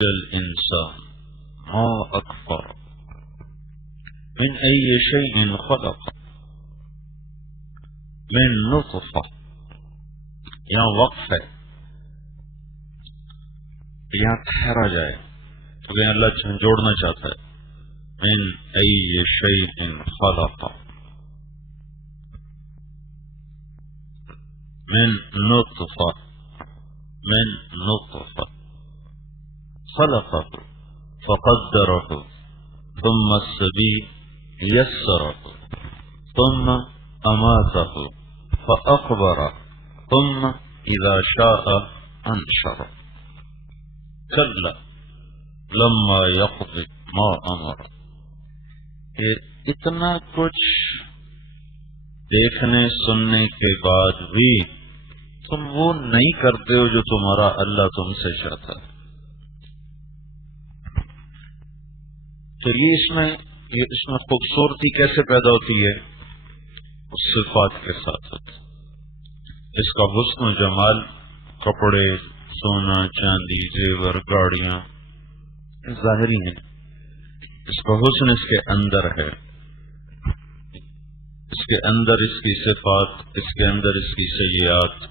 الإنسان ما أكفر من أي شيء خلق من نطفة. یہاں وقف ہے، یہاں ٹھہرا جائے تو یہاں اللہ جھنجھوڑنا چاہتا ہے۔ من أي شيء خلق، من نطفة، من نطفة خلقه فقدره ثم السبيل يسره ثم أماته فأقبره ثم إذا شاء أنشره كلا لما يقضي ما أمر۔ اتنا کچھ دیکھنے سننے کے بعد بھی تم وہ نہیں کرتے ہو جو تمہارا اللہ تم سے چاہتا ہے۔ تو یہ اس میں خوبصورتی کیسے پیدا ہوتی ہے؟ اس صفات کے ساتھ ہوتی ہے۔ اس کا حسن و جمال، کپڑے، سونا چاندی، زیور، گاڑیاں ظاہری ہیں، اس کا حسن اس کے اندر ہے، اس کے اندر اس کی صفات، اس کے اندر اس کی سیئات۔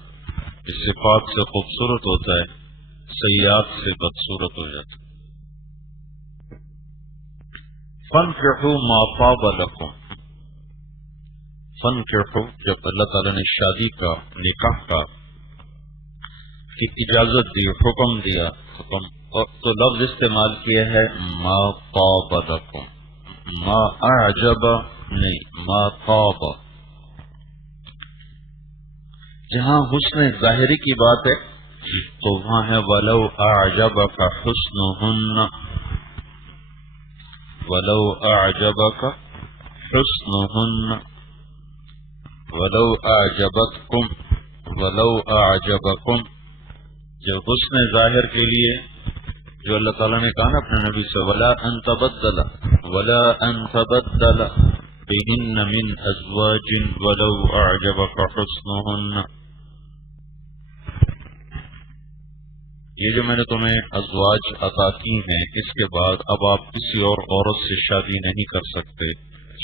اس صفات سے خوبصورت ہوتا ہے، سیئات سے بدصورت ہو جاتا ہے۔ فَانْكِحُوا مَا طَابَ لَكُمْ، فَانْكِحُوا جب اللہ تعالیٰ نے شادی کا، نکاح کا کی اجازت دی، حکم دیا، تو لفظ استعمال کیا ہے ما طاب لکم، ما اعجب نہیں، ما طاب۔ جہاں حسن ظاہری کی بات ہے تو وہاں ہے وَلَوْ أَعْجَبَكَ حُسْنُهُنَّ، وَلَوْ أَعْجَبَكَ حُسْنُهُنَّ، وَلَوْ أَعْجَبَتْكُمْ، وَلَوْ أَعْجَبَكُمْ۔ جو حسن ظاہر کے لیے جو اللہ تعالیٰ نے کہا نا اپنے نبی سے وَلَا أَن تَبَدَّلَ وَلَا أَن تَبَدَّلَ بِهِنَّ مِنْ أَزْوَاجٍ وَلَوْ أَعْجَبَكَ حُسْنُهُنَّ۔ یہ جو میں نے تمہیں ازواج عطا کی ہیں، اس کے بعد اب آپ کسی اور عورت سے شادی نہیں کر سکتے،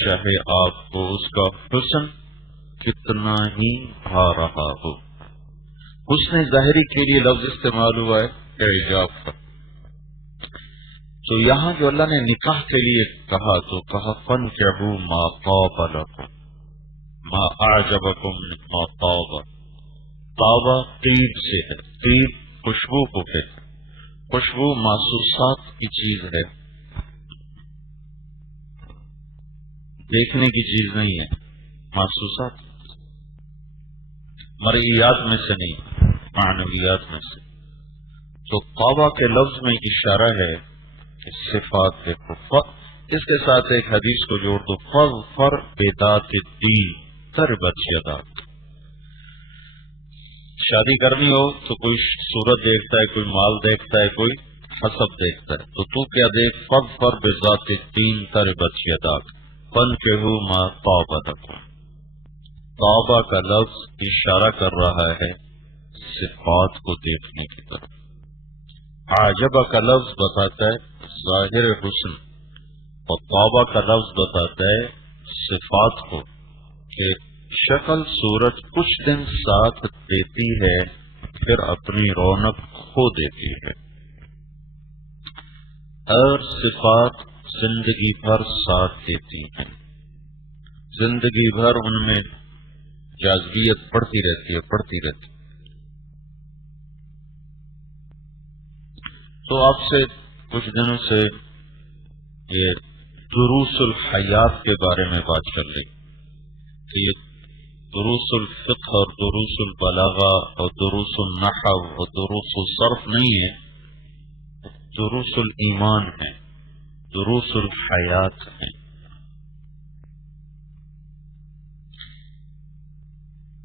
چاہے آپ کو اس کا حسن کتنا ہی بھا رہا ہو۔ حسن ظاہری کے لیے لفظ استعمال ہوا ہے اعجاب کا۔ تو یہاں جو اللہ نے نکاح کے لیے کہا تو کہا فَانْكِحُوا مَا طَابَ لَكُمْ، ما اعجبکم ما طاب۔ طابہ طیب سے ہے، طیب خوشبو کو کہتے ہیں، خوشبو محسوسات کی چیز ہے، دیکھنے کی چیز نہیں ہے، محسوسات مرئیات میں سے نہیں، معنویات میں سے۔ تو طابہ کے لفظ میں اشارہ ہے کہ صفات دیکھو۔ اس کے ساتھ ایک حدیث کو جوڑ دو، فَاظْفَرْ بِذَاتِ الدِّینِ تَرِبَتْ یَدَاکَ۔ شادی کرنی ہو تو کوئی صورت دیکھتا ہے، کوئی مال دیکھتا ہے، کوئی حسب دیکھتا ہے، تو تو کیا دیکھ فَاظْفَرْ بِذَاتِ الدِّینِ تَرِبَتْ یَدَاکَ فَانْكِحُوا مَا طَابَ لَكُمْ۔ طابہ کا لفظ اشارہ کر رہا ہے صفات کو دیکھنے کی طرف۔ عجبہ کا لفظ بتاتا ہے ظاہر حسن، اور طابہ کا لفظ بتاتا ہے صفات کو، کہ شکل صورت کچھ دن ساتھ دیتی ہے پھر اپنی رونق کھو دیتی ہے، اور صفات زندگی بھر ساتھ دیتی ہیں، زندگی بھر ان میں جاذبیت بڑھتی رہتی ہے، بڑھتی رہتی ہے۔ تو آپ سے کچھ دنوں سے یہ دروس الحیات کے بارے میں بات چل رہی کہ یہ دروس الفقہ اور دروس البلاغہ اور دروس النحو اور دروس الصرف نہیں ہے، دروس الایمان ہے، دروس الحیات ہیں۔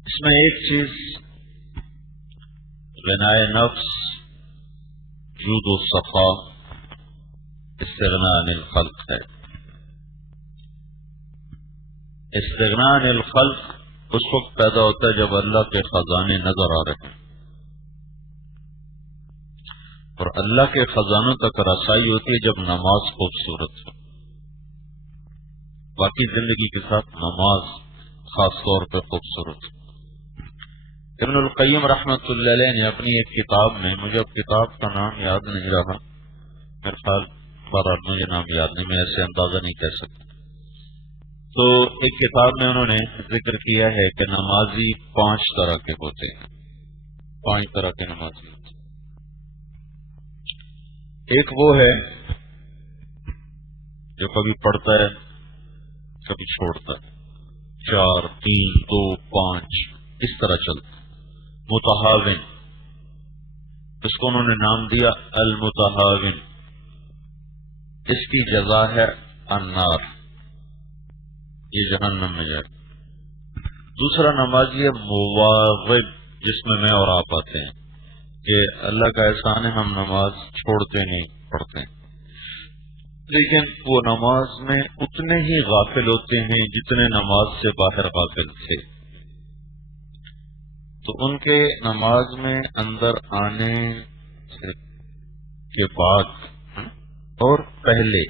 اس میں ایک چیز غنائے نفس، جود و صفا، استغناء عن الخلق ہے۔ استغناء عن الخلق اس وقت پیدا ہوتا ہے جب اللہ کے خزانے نظر آ رہے ہیں، اور اللہ کے خزانوں تک رسائی ہوتی ہے جب نماز خوبصورت ہو. باقی زندگی کے ساتھ نماز خاص طور پہ خوبصورت ہو. ابن القیم رحمۃ اللہ علیہ نے اپنی ایک کتاب میں، مجھے اب کتاب کا نام یاد نہیں رہا، میرے خیال بہرحال مجھے نام یاد نہیں، میں ایسے اندازہ نہیں کہہ سکتا، تو ایک کتاب میں انہوں نے ذکر کیا ہے کہ نمازی 5 طرح کے ہوتے ہیں. 5 طرح کے نمازی ہوتے ہیں. ایک وہ ہے جو کبھی پڑھتا ہے کبھی چھوڑتا ہے، 4 3 2 5 اس طرح چلتا ہے. متہاون، اس کو انہوں نے نام دیا المتہاون، اس کی جزا ہے النار، یہ جہنم میں جائے. دوسرا نمازی ہے مواظب، جس میں میں اور آپ آتے ہیں کہ اللہ کا احسان ہے ہم نماز چھوڑتے نہیں، پڑھتے ہیں، لیکن وہ نماز میں اتنے ہی غافل ہوتے ہیں جتنے نماز سے باہر غافل تھے. تو ان کے نماز میں اندر آنے کے بعد اور پہلے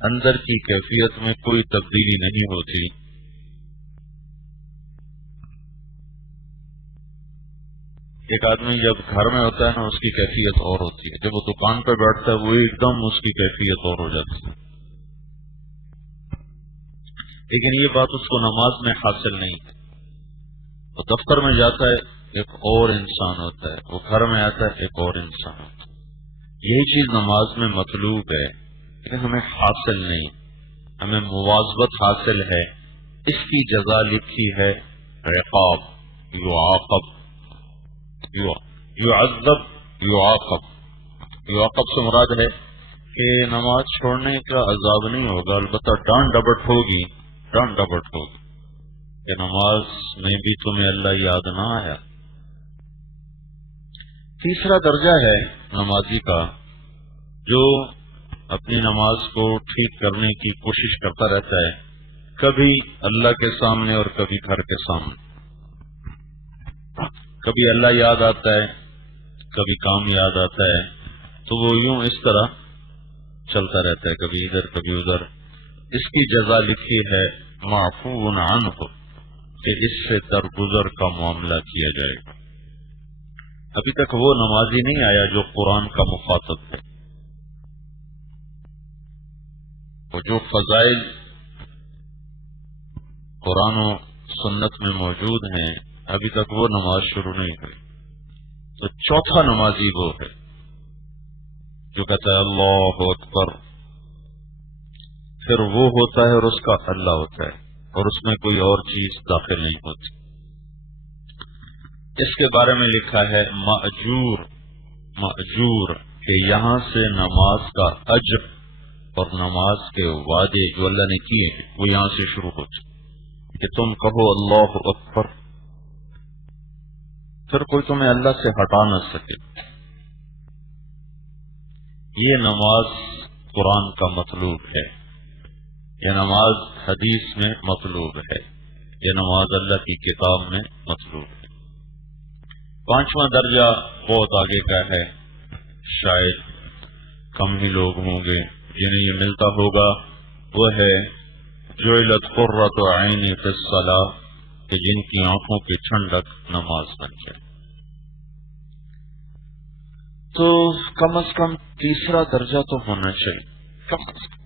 اندر کی کیفیت میں کوئی تبدیلی نہیں ہوتی. ایک آدمی جب گھر میں ہوتا ہے نا، اس کی کیفیت اور ہوتی ہے، جب وہ دکان پہ بیٹھتا ہے وہ ایک دم اس کی کیفیت اور ہو جاتی ہے. لیکن یہ بات اس کو نماز میں حاصل نہیں ہے. وہ دفتر میں جاتا ہے ایک اور انسان ہوتا ہے، وہ گھر میں آتا ہے ایک اور انسان ہوتا ہے. یہی چیز نماز میں مطلوب ہے لیکن ہمیں حاصل نہیں. ہمیں مواظبت حاصل ہے. اس کی جزا لکھی ہے عقاب، یعاقب، یعذب، یعاقب. یعاقب سے مراد ہے کہ نماز چھوڑنے کا عذاب نہیں ہوگا، البتہ ڈانٹ ڈپٹ ہوگی، ڈانٹ ڈپٹ ہوگی کہ نماز میں بھی تمہیں اللہ یاد نہ آیا. تیسرا درجہ ہے نمازی کا جو اپنی نماز کو ٹھیک کرنے کی کوشش کرتا رہتا ہے، کبھی اللہ کے سامنے اور کبھی گھر کے سامنے. کبھی اللہ یاد آتا ہے کبھی کام یاد آتا ہے، تو وہ یوں اس طرح چلتا رہتا ہے، کبھی ادھر کبھی ادھر. اس کی جزا لکھی ہے معفو عنہ، کہ اس سے درگزر کا معاملہ کیا جائے گا. ابھی تک وہ نمازی نہیں آیا جو قرآن کا مخاطب ہے، وہ جو فضائل قرآن و سنت میں موجود ہیں ابھی تک وہ نماز شروع نہیں ہوئی. تو چوتھا نمازی وہ ہے جو کہتا ہے اللہ اکبر، پھر وہ ہوتا ہے اور اس کا اللہ ہوتا ہے اور اس میں کوئی اور چیز داخل نہیں ہوتی. اس کے بارے میں لکھا ہے مأجور، مأجور کہ یہاں سے نماز کا اجر اور نماز کے وعدے جو اللہ نے کیے ہیں وہ یہاں سے شروع ہوتے کہ تم کہو اللہ اکبر، پھر کوئی تمہیں اللہ سے ہٹا نہ سکے. یہ نماز قرآن کا مطلوب ہے، یہ نماز حدیث میں مطلوب ہے، یہ نماز اللہ کی کتاب میں مطلوب ہے. پانچواں درجہ بہت آگے کا ہے، شاید کم ہی لوگ ہوں گے جنہیں یہ ملتا ہوگا، وہ ہے جعلت قرۃ عینی فی الصلاۃ، کہ جن کی آنکھوں کی ٹھنڈک نماز بن جائے. تو کم از کم تیسرا درجہ تو ہونا چاہیے کم از کم.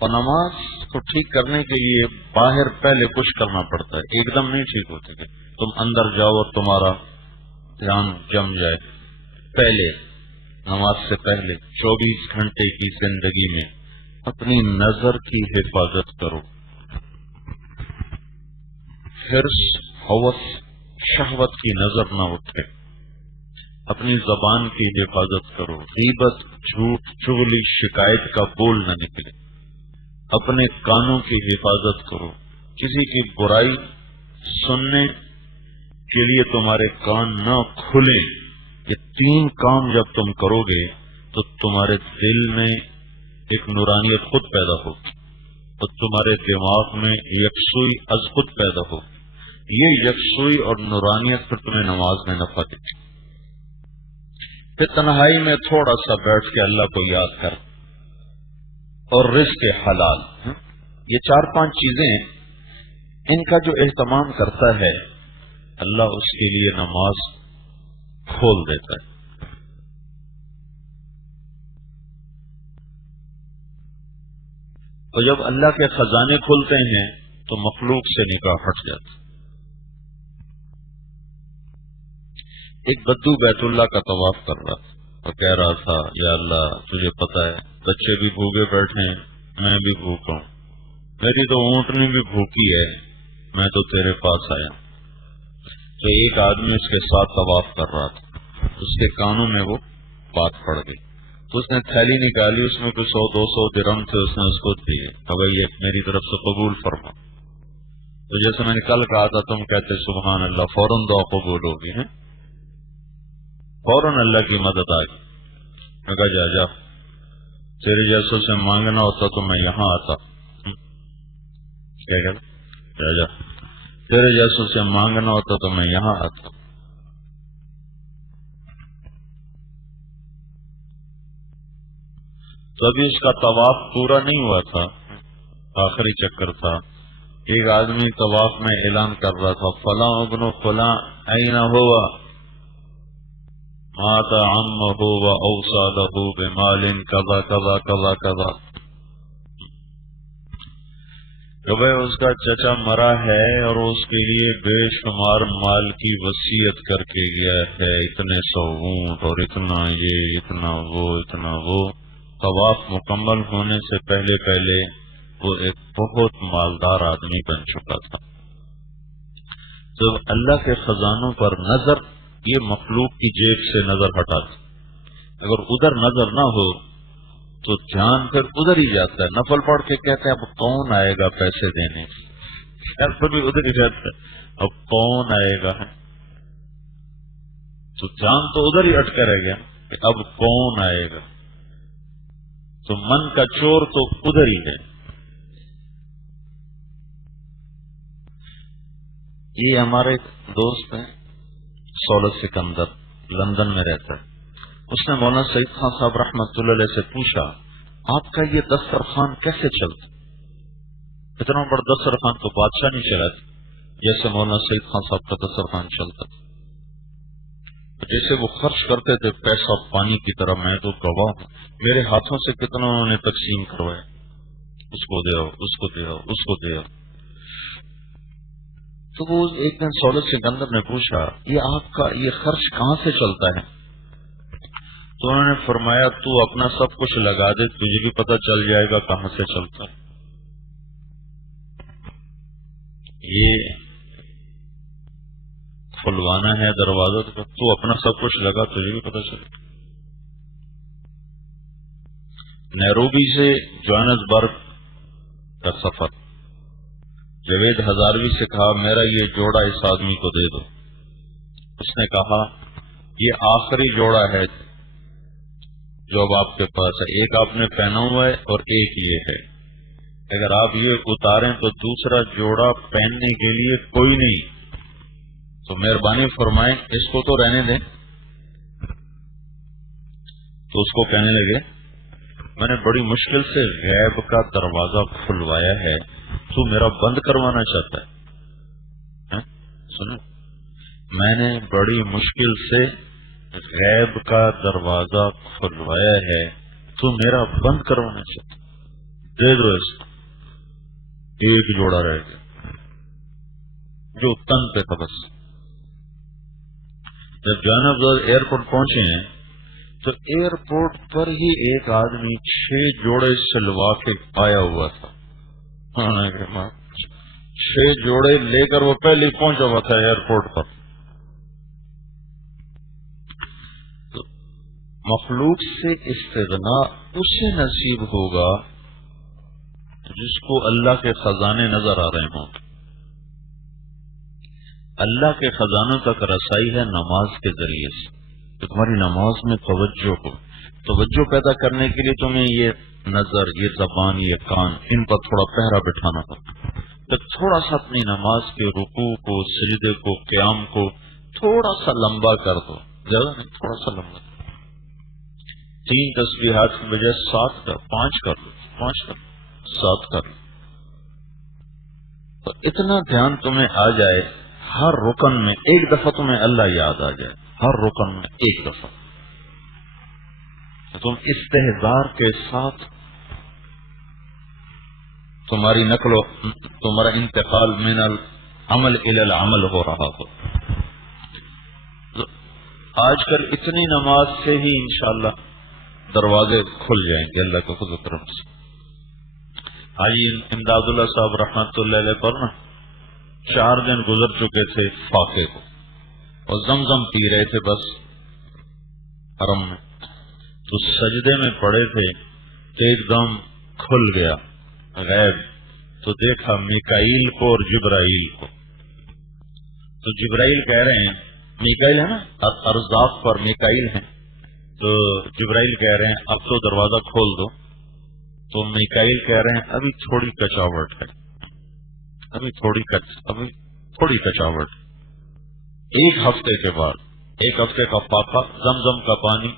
اور نماز کو ٹھیک کرنے کے لیے باہر پہلے کچھ کرنا پڑتا ہے، ایک دم نہیں ٹھیک ہوتی کہ تم اندر جاؤ اور تمہارا دھیان جم جائے. پہلے نماز سے پہلے 24 گھنٹے کی زندگی میں اپنی نظر کی حفاظت کرو. حرص، ہوس، شہوت کی نظر نہ اٹھے. اپنی زبان کی حفاظت کرو، غیبت، جھوٹ، چغلی، شکایت کا بول نہ نکلے. اپنے کانوں کی حفاظت کرو، کسی کی برائی سننے کے لیے تمہارے کان نہ کھلیں. یہ 3 کام جب تم کرو گے تو تمہارے دل میں ایک نورانیت خود پیدا ہوگی اور تمہارے دماغ میں یکسوئی از خود پیدا ہوگی. یہ یکسوئی اور نورانیت پھر تمہیں نماز میں نفع دیتی. پھر تنہائی میں تھوڑا سا بیٹھ کے اللہ کو یاد کر اور رزق حلال. یہ 4-5 چیزیں ان کا جو اہتمام کرتا ہے اللہ اس کے لیے نماز کھول دیتا ہے. اور جب اللہ کے خزانے کھلتے ہیں تو مخلوق سے نگاہ ہٹ جاتی. ایک بدو بیت اللہ کا طواف کر رہا تھا اور کہہ رہا تھا یا اللہ تجھے پتا ہے بچے بھی بھوکے بیٹھے ہیں، میں بھی بھوکا ہوں، میری تو اونٹنی بھی بھوکی ہے، میں تو تیرے پاس آیا. تو ایک آدمی اس کے ساتھ طواف کر رہا تھا، اس کے کانوں میں وہ بات پڑ گئی. تو اس نے تھیلی نکالی، اس میں کچھ 100-200 درہم تھے، اس نے اس کو دیے کہ بھائی یہ میری طرف سے قبول فرما. تو جیسے میں نے کل کہا تھا تم کہتے سبحان اللہ، فوراً دعا قبول ہوگی. ہیں فوراً اللہ کی مدد آ گئی. میں کہا جا جا، تیرے جیسوں سے مانگنا ہوتا تو میں یہاں آتا. کیا کہتا؟ جا جا، تیرے جیسوں سے مانگنا ہوتا تو میں یہاں آتا. تو ابھی اس کا طواف پورا نہیں ہوا تھا، آخری چکر تھا. ایک آدمی طواف میں اعلان کر رہا تھا فلاں ابن فلاں این ہوا مات عمہ و اوصى له بمال کذا کذا کذا کذا. کہ بھائی اس کا چچا مرا ہے اور اس کے لیے بے شمار مال کی وصیت کر کے گیا ہے، اتنے 100 اونٹ اور اتنا یہ اتنا وہ اتنا وہ. طواف مکمل ہونے سے پہلے پہلے وہ ایک بہت مالدار آدمی بن چکا تھا. تو اللہ کے خزانوں پر نظر یہ مخلوق کی جیب سے نظر ہٹاتی. اگر ادھر نظر نہ ہو تو دھیان پھر ادھر ہی جاتا ہے. نفل پڑھ کے کہتے ہیں اب کون آئے گا پیسے دینے، پھر بھی ادھر ہی جاتا ہے اب کون آئے گا. تو دھیان تو ادھر ہی اٹکا رہ گیا کہ اب کون آئے گا. تو من کا چور تو ادھر ہی ہے. یہ ہمارے دوست ہیں سولت سکندر، لندن میں رہتا ہے. اس نے مولانا سعید خان صاحب رحمۃ اللہ علیہ سے پوچھا آپ کا یہ دسترخوان کیسے چلتا؟ اتنا بڑا دسترخوان تو بادشاہ نہیں چلاتے جیسے مولانا سعید خان صاحب کا دسترخوان چلتا. جیسے وہ خرچ کرتے تھے پیسہ پانی کی طرح، میں تو گواہ ہوں میرے ہاتھوں سے کتنا انہوں نے تقسیم کروائے، اس کو دے آؤ اس کو دے آؤ اس کو دے آؤ. تو وہ ایک دن سولت سکندر نے پوچھا یہ آپ کا یہ خرچ کہاں سے چلتا ہے؟ تو انہوں نے فرمایا تو اپنا سب کچھ لگا دے، تجھے بھی پتہ چل جائے گا کہاں سے چلتا ہے. یہ کھلوانا ہے دروازہ، تو اپنا سب کچھ لگا تجھے بھی پتہ چلے گا. نیروبی سے جوہانسبرگ کا سفر، جاوید ہزاروی سے کہا میرا یہ جوڑا اس آدمی کو دے دو. اس نے کہا یہ آخری جوڑا ہے جو اب آپ کے پاس ہے، ایک آپ نے پہنا ہوا ہے اور ایک یہ ہے، اگر آپ یہ اتاریں تو دوسرا جوڑا پہننے کے لیے کوئی نہیں، تو مہربانی فرمائیں اس کو تو رہنے دیں. تو اس کو کہنے لگے میں نے بڑی مشکل سے غیب کا دروازہ کھلوایا ہے، تو میرا بند کروانا چاہتا ہے؟ سنو، میں نے بڑی مشکل سے غیب کا دروازہ کھلوایا ہے، تو میرا بند کروانا چاہتا ہے، دے دو اس کو. ایک جوڑا رہ گیا جو تن پہ تھا. بس جب جوہانسبرگ ایئرپورٹ پہنچے ہیں تو ایئرپورٹ پر ہی ایک آدمی 6 جوڑے سلوا کے آیا ہوا تھا. 6 جوڑے لے کر وہ پہلے پہنچا ہوا تھا ایئرپورٹ پر. تو مخلوق سے استغنا اسے نصیب ہوگا جس کو اللہ کے خزانے نظر آ رہے ہوں. اللہ کے خزانوں تک رسائی ہے نماز کے ذریعے سے. کہ تمہاری نماز میں توجہ پیدا کرنے کے لیے تمہیں یہ نظر، یہ زبان، یہ کان، ان پر تھوڑا پہرا بٹھانا ہوگا. تو تھوڑا سا اپنی نماز کے رکوع کو، سجدے کو، قیام کو تھوڑا سا لمبا کر دو، زیادہ نہیں، تھوڑا سا لمبا۔ 3 تسبیحات کی بجائے 7 کر، 5 کر لو، 5 کر لو، 7 کر لو، تو اتنا دھیان تمہیں آ جائے، ہر رکن میں ایک دفعہ تمہیں اللہ یاد آ جائے، ہر رکن میں ایک دفعہ، تو تم استحضار کے ساتھ تمہاری تمہارا انتقال من العمل الی العمل ہو رہا ہو۔ آج کل اتنی نماز سے ہی انشاءاللہ دروازے کھل جائیں گے اللہ کے فضل و کرم سے۔ حاجی امداد اللہ صاحب رحمۃ اللہ علیہ پر نا 4 دن گزر چکے تھے فاقے کو، اور زمزم پی رہے تھے بس حرم میں، تو سجدے میں پڑے تھے کہ ایک دم کھل گیا غیب، تو دیکھا میکائیل کو اور جبرائیل کو، تو جبرائیل کہہ رہے ہیں، میکائیل ہے نا ارزاق پر میکائیل ہیں، تو جبرائیل کہہ رہے ہیں اب تو دروازہ کھول دو، تو میکائیل کہہ رہے ہیں ابھی تھوڑی کچاوٹ ہے، ابھی تھوڑی کچاوٹ، 1 ہفتے کے بعد، 1 ہفتے کا فاقہ، زمزم کا پانی،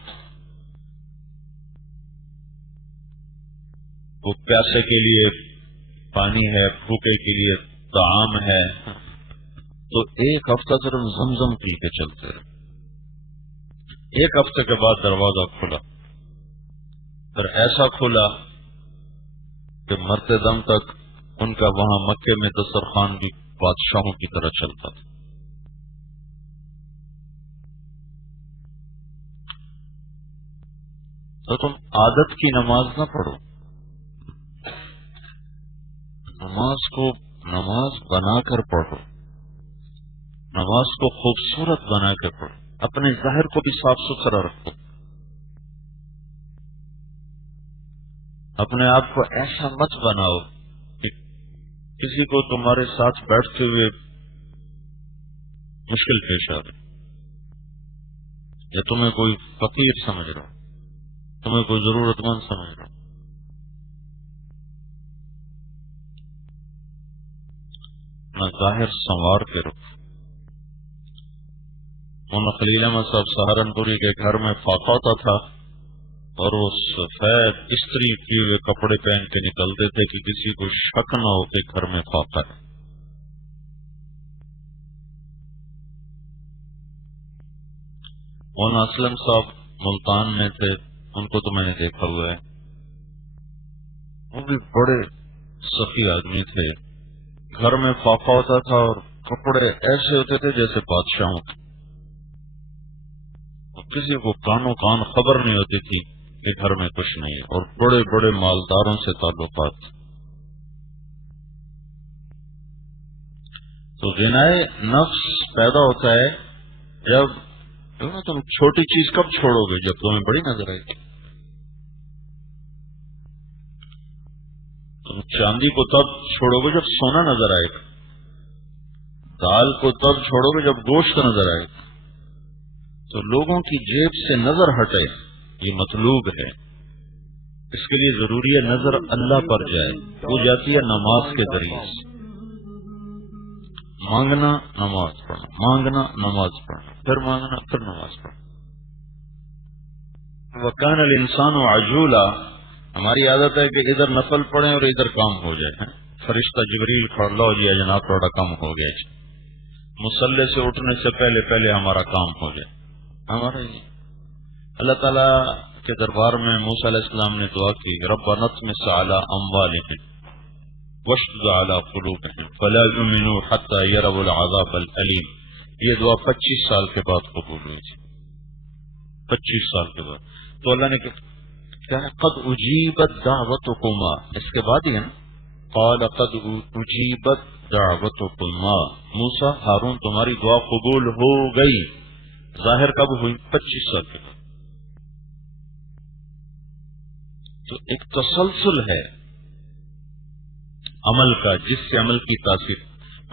وہ پیاسے کے لیے پانی ہے، بھوکے کے لیے طعام ہے، تو 1 ہفتہ صرف زمزم پی کے چلتے رہے۔ 1 ہفتے کے بعد دروازہ کھلا، پھر ایسا کھلا کہ مرتے دم تک ان کا وہاں مکے میں دسترخوان بھی بادشاہوں کی طرح چلتا تھا۔ تو تم عادت کی نماز نہ پڑھو، نماز بنا کر پڑھو، نماز کو خوبصورت بنا کر پڑھو، اپنے ظاہر کو بھی صاف ستھرا رکھو، اپنے آپ کو ایسا مت بناؤ کہ کسی کو تمہارے ساتھ بیٹھتے ہوئے مشکل پیش آ رہی، یا تمہیں کوئی فقیر سمجھ رہا، تمہیں کوئی ضرورت مند سمجھ رہا، نہ ظاہر سنوار کے رکھو۔ مولانا خلیل احمد صاحب سہارنپوری کے گھر میں فاقہ ہوتا تھا، اور وہ سفید استری کیے ہوئے کپڑے پہن کے نکلتے تھے کہ کسی کو شک نہ ہو کہ گھر میں فاقہ ہے۔ مولانا اسلم صاحب ملتان میں تھے، ان کو تو میں نے دیکھا ہوا ہے، وہ بھی بڑے سخی آدمی تھے، گھر میں فاقہ ہوتا تھا اور کپڑے ایسے ہوتے تھے جیسے بادشاہوں کے، کسی کو کانوں کان خبر نہیں ہوتی تھی کہ گھر میں کچھ نہیں ہے، اور بڑے بڑے مالداروں سے تعلقات۔ تو غنائے نفس پیدا ہوتا ہے جب تم چھوٹی چیز کب چھوڑو گے؟ جب تمہیں بڑی نظر آئے گی۔ تم چاندی کو تب چھوڑو گے جب سونا نظر آئے گا، دال کو تب چھوڑو گے جب گوشت نظر آئے گا۔ تو لوگوں کی جیب سے نظر ہٹے، یہ مطلوب ہے، اس کے لیے ضروری ہے نظر اللہ پر جائے، وہ جاتی ہے نماز کے ذریعے سے۔ مانگنا، نماز پڑھنا، مانگنا، نماز پڑھنا، پھر مانگنا، پھر نماز پڑھنا۔ وَكَانَ الْإِنسَانُ عَجُولًا، ہماری عادت ہے کہ ادھر نفل پڑھیں اور ادھر کام ہو جائے، فرشتہ جبریل کھڑ لو جی جناب تھوڑا کم ہو گیا جی، مصلی سے اٹھنے سے پہلے پہلے ہمارا کام ہو جائے، ہمارا یہ اللہ تعالیٰ کے دربار میں موسیٰ علیہ السلام نے دعا کی، ربنا اطمس علی اموالہم واشدد علی قلوبہم فلا یؤمنوا حتی یروا العذاب الالیم، یہ دعا 25 سال کے بعد قبول ہوئی تھی، 25 سال کے بعد۔ تو اللہ نے کیا ہے، قد اجیبت دعوتکما، اس کے بعد ہی ہے نا، قال قد اجیبت دعوتکما، موسیٰ ہارون تمہاری دعا قبول ہو گئی، ظاہر کب ہوئی؟ 25 سال کے بعد۔ تو ایک تسلسل ہے عمل کا، جس سے عمل کی تاثیر،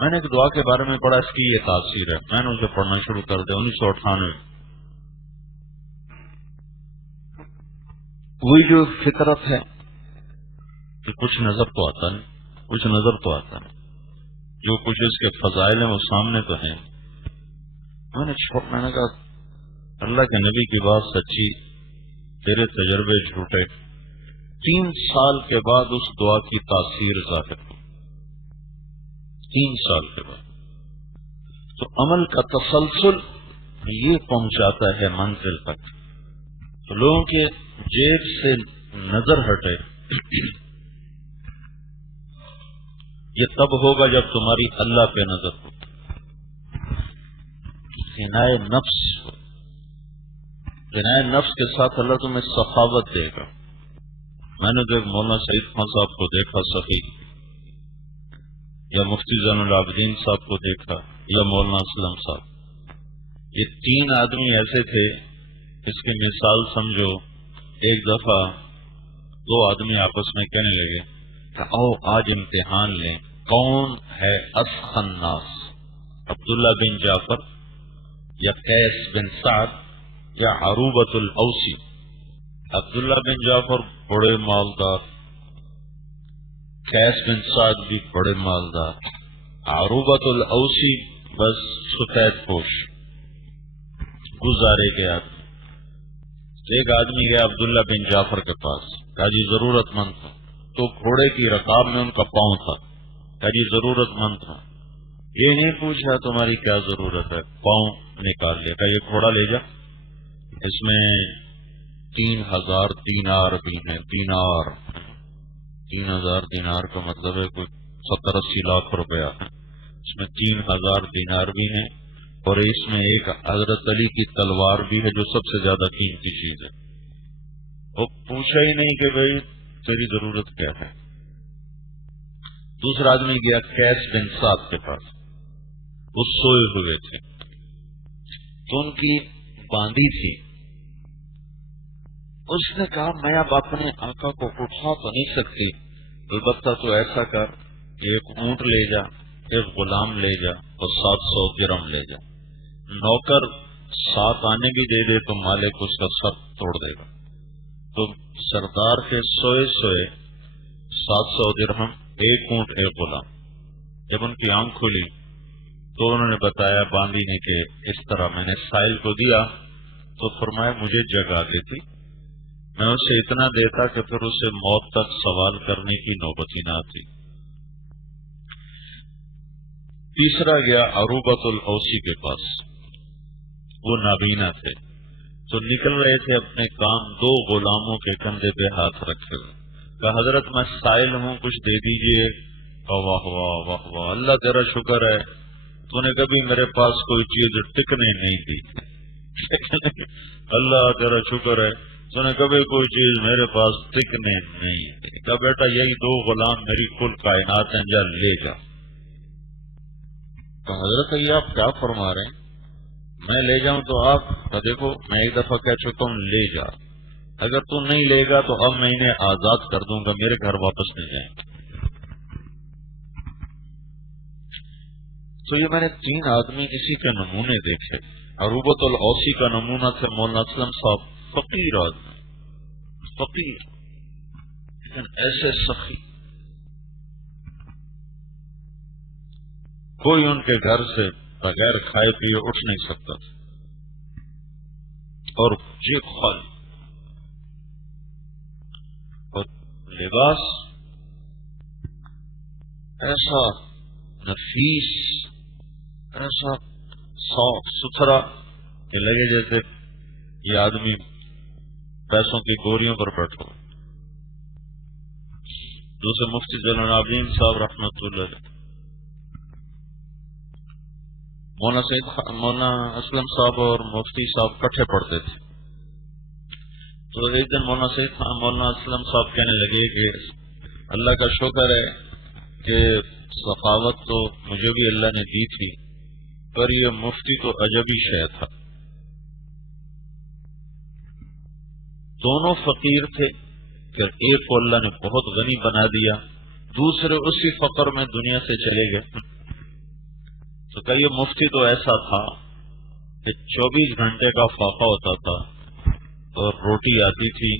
میں نے ایک دعا کے بارے میں پڑھا، اس کی یہ تاثیر ہے، میں نے اسے پڑھنا شروع کر دیا 1998۔ وہی جو فطرت ہے کہ کچھ نظر تو آتا نہیں، کچھ نظر تو آتا نہیں، جو کچھ اس کے فضائل ہیں وہ سامنے تو ہیں. میں نے کہا اللہ کے نبی کی بات سچی، تیرے تجربے جھوٹے. 3 سال کے بعد اس دعا کی تاثیر ظاہر ہوئی. 3 سال کے بعد. تو عمل کا تسلسل یہ پہنچاتا ہے منزل تک. تو لوگوں کے جیب سے نظر ہٹے یہ تب ہوگا جب تمہاری اللہ پہ نظر ہو. غنائے نفس ہو. غنائے نفس کے ساتھ اللہ تمہیں سخاوت دے گا. میں نے تو مولانا سعید خان صاحب کو دیکھا سخی، یا مفتی زین العابدین صاحب کو دیکھا، یا مولانا اسلم صاحب. یہ 3 آدمی ایسے تھے، اس کی مثال سمجھو. ایک دفعہ 2 آدمی آپس میں کہنے لگے کہ آؤ آج امتحان لیں کون ہے اسخن ناس، عبداللہ بن جعفر یا قیس بن سعد یا عروبۃ الاوسی. عبداللہ بن جعفر بڑے مالدار، قیس بن سعد بھی بڑے مالدار، عروبۃ الاوسی بس سفید پوش گزارے گیا. ایک آدمی گیا عبداللہ بن جعفر کے پاس، کہا جی ضرورت مند تھا. تو گھوڑے کی رکاب میں ان کا پاؤں تھا. کہا جی ضرورت مند تھا. یہ نہیں پوچھا تمہاری کیا ضرورت ہے، پاؤں نکال لیا. کہا یہ گھوڑا لے جا، اس میں 3000 دینار بھی ہیں. 3000 دینار کا مطلب ہے کوئی 70-80 لاکھ روپیہ. اس میں 3000 دینار بھی ہیں، اور اس میں ایک حضرت علی کی تلوار بھی ہے جو سب سے زیادہ قیمتی چیز ہے. وہ پوچھا ہی نہیں کہ بھائی تیری ضرورت کیا ہے. دوسرا آدمی گیا قیس بن سعد کے پاس، وہ سوئے ہوئے تھے تو ان کی باندھی تھی. اس نے کہا میں اب اپنے آقا کو اٹھا تو نہیں سکتی، البتہ تو ایسا کر کہ ایک اونٹ لے جا، ایک غلام لے جا اور 700 درہم لے جا. نوکر ساتھ آنے بھی دے دے تو مالک اس کا سر توڑ دے گا. تو سردار کے سوئے 700 درہم، ایک اونٹ ایک غلام. جب ان کی آنکھ کھلی تو انہوں نے بتایا باندھی نے کہ اس طرح میں نے سائل کو دیا. تو فرمایا مجھے جگہ دیتی، میں اسے اتنا دیتا کہ پھر اسے موت تک سوال کرنے کی نوبت ہی نہ آتی. تیسرا گیا عروبۃ الاوسی کے پاس، وہ نابینا تھے تو نکل رہے تھے اپنے کام. 2 غلاموں کے کندھے پہ ہاتھ رکھے ہوئے. کہا حضرت میں سائل ہوں، کچھ دے دیجئے. واہ واہ واہ واہ، اللہ تیرا شکر ہے تو نے کبھی میرے پاس کوئی چیز ٹکنے نہیں دی. اللہ تیرا شکر ہے تو نے کبھی کوئی چیز میرے پاس ٹکنے نہیں دی. کہا بیٹا یہی 2 غلام میری کل کائنات ہیں، جا لے جا. تو حضرت یہ آپ کیا فرما رہے ہیں، میں لے جاؤں تو آپ دیکھو میں ایک دفعہ کہہ چکا ہوں لے جا، اگر تو نہیں لے گا تو اب میں انہیں آزاد کر دوں گا، میرے گھر واپس نہیں جائیں گے. تو یہ میں نے 3 آدمی اسی کے نمونے دیکھے. عروبۃ الاوسی کا نمونہ تھے مولانا اسلم صاحب، فقیر آدمی، فقیر لیکن ایسے سخی. کوئی ان کے گھر سے بغیر کھائے پیے اٹھ نہیں سکتا تھا، اور جیب خالی. اور لباس ایسا نفیس، ایسا صاف ستھرا کہ لگے جیسے یہ آدمی پیسوں کی گوریوں پر بیٹھا. دوسرے مفتی زین العابدین صاحب رحمۃ اللہ علیہ، مولانا اسلم صاحب اور مفتی صاحب کٹھے پڑھتے تھے. تو ایک دن مولانا اسلم صاحب کہنے لگے کہ اللہ کا شکر ہے کہ سخاوت تو مجھے بھی اللہ نے دی تھی، پر یہ مفتی تو عجبی شے تھا. دونوں فقیر تھے، پھر ایک کو اللہ نے بہت غنی بنا دیا، دوسرے اسی فقر میں دنیا سے چلے گئے. تو کہ یہ مفتی تو ایسا تھا کہ 24 گھنٹے کا فاقہ ہوتا تھا اور روٹی آتی تھی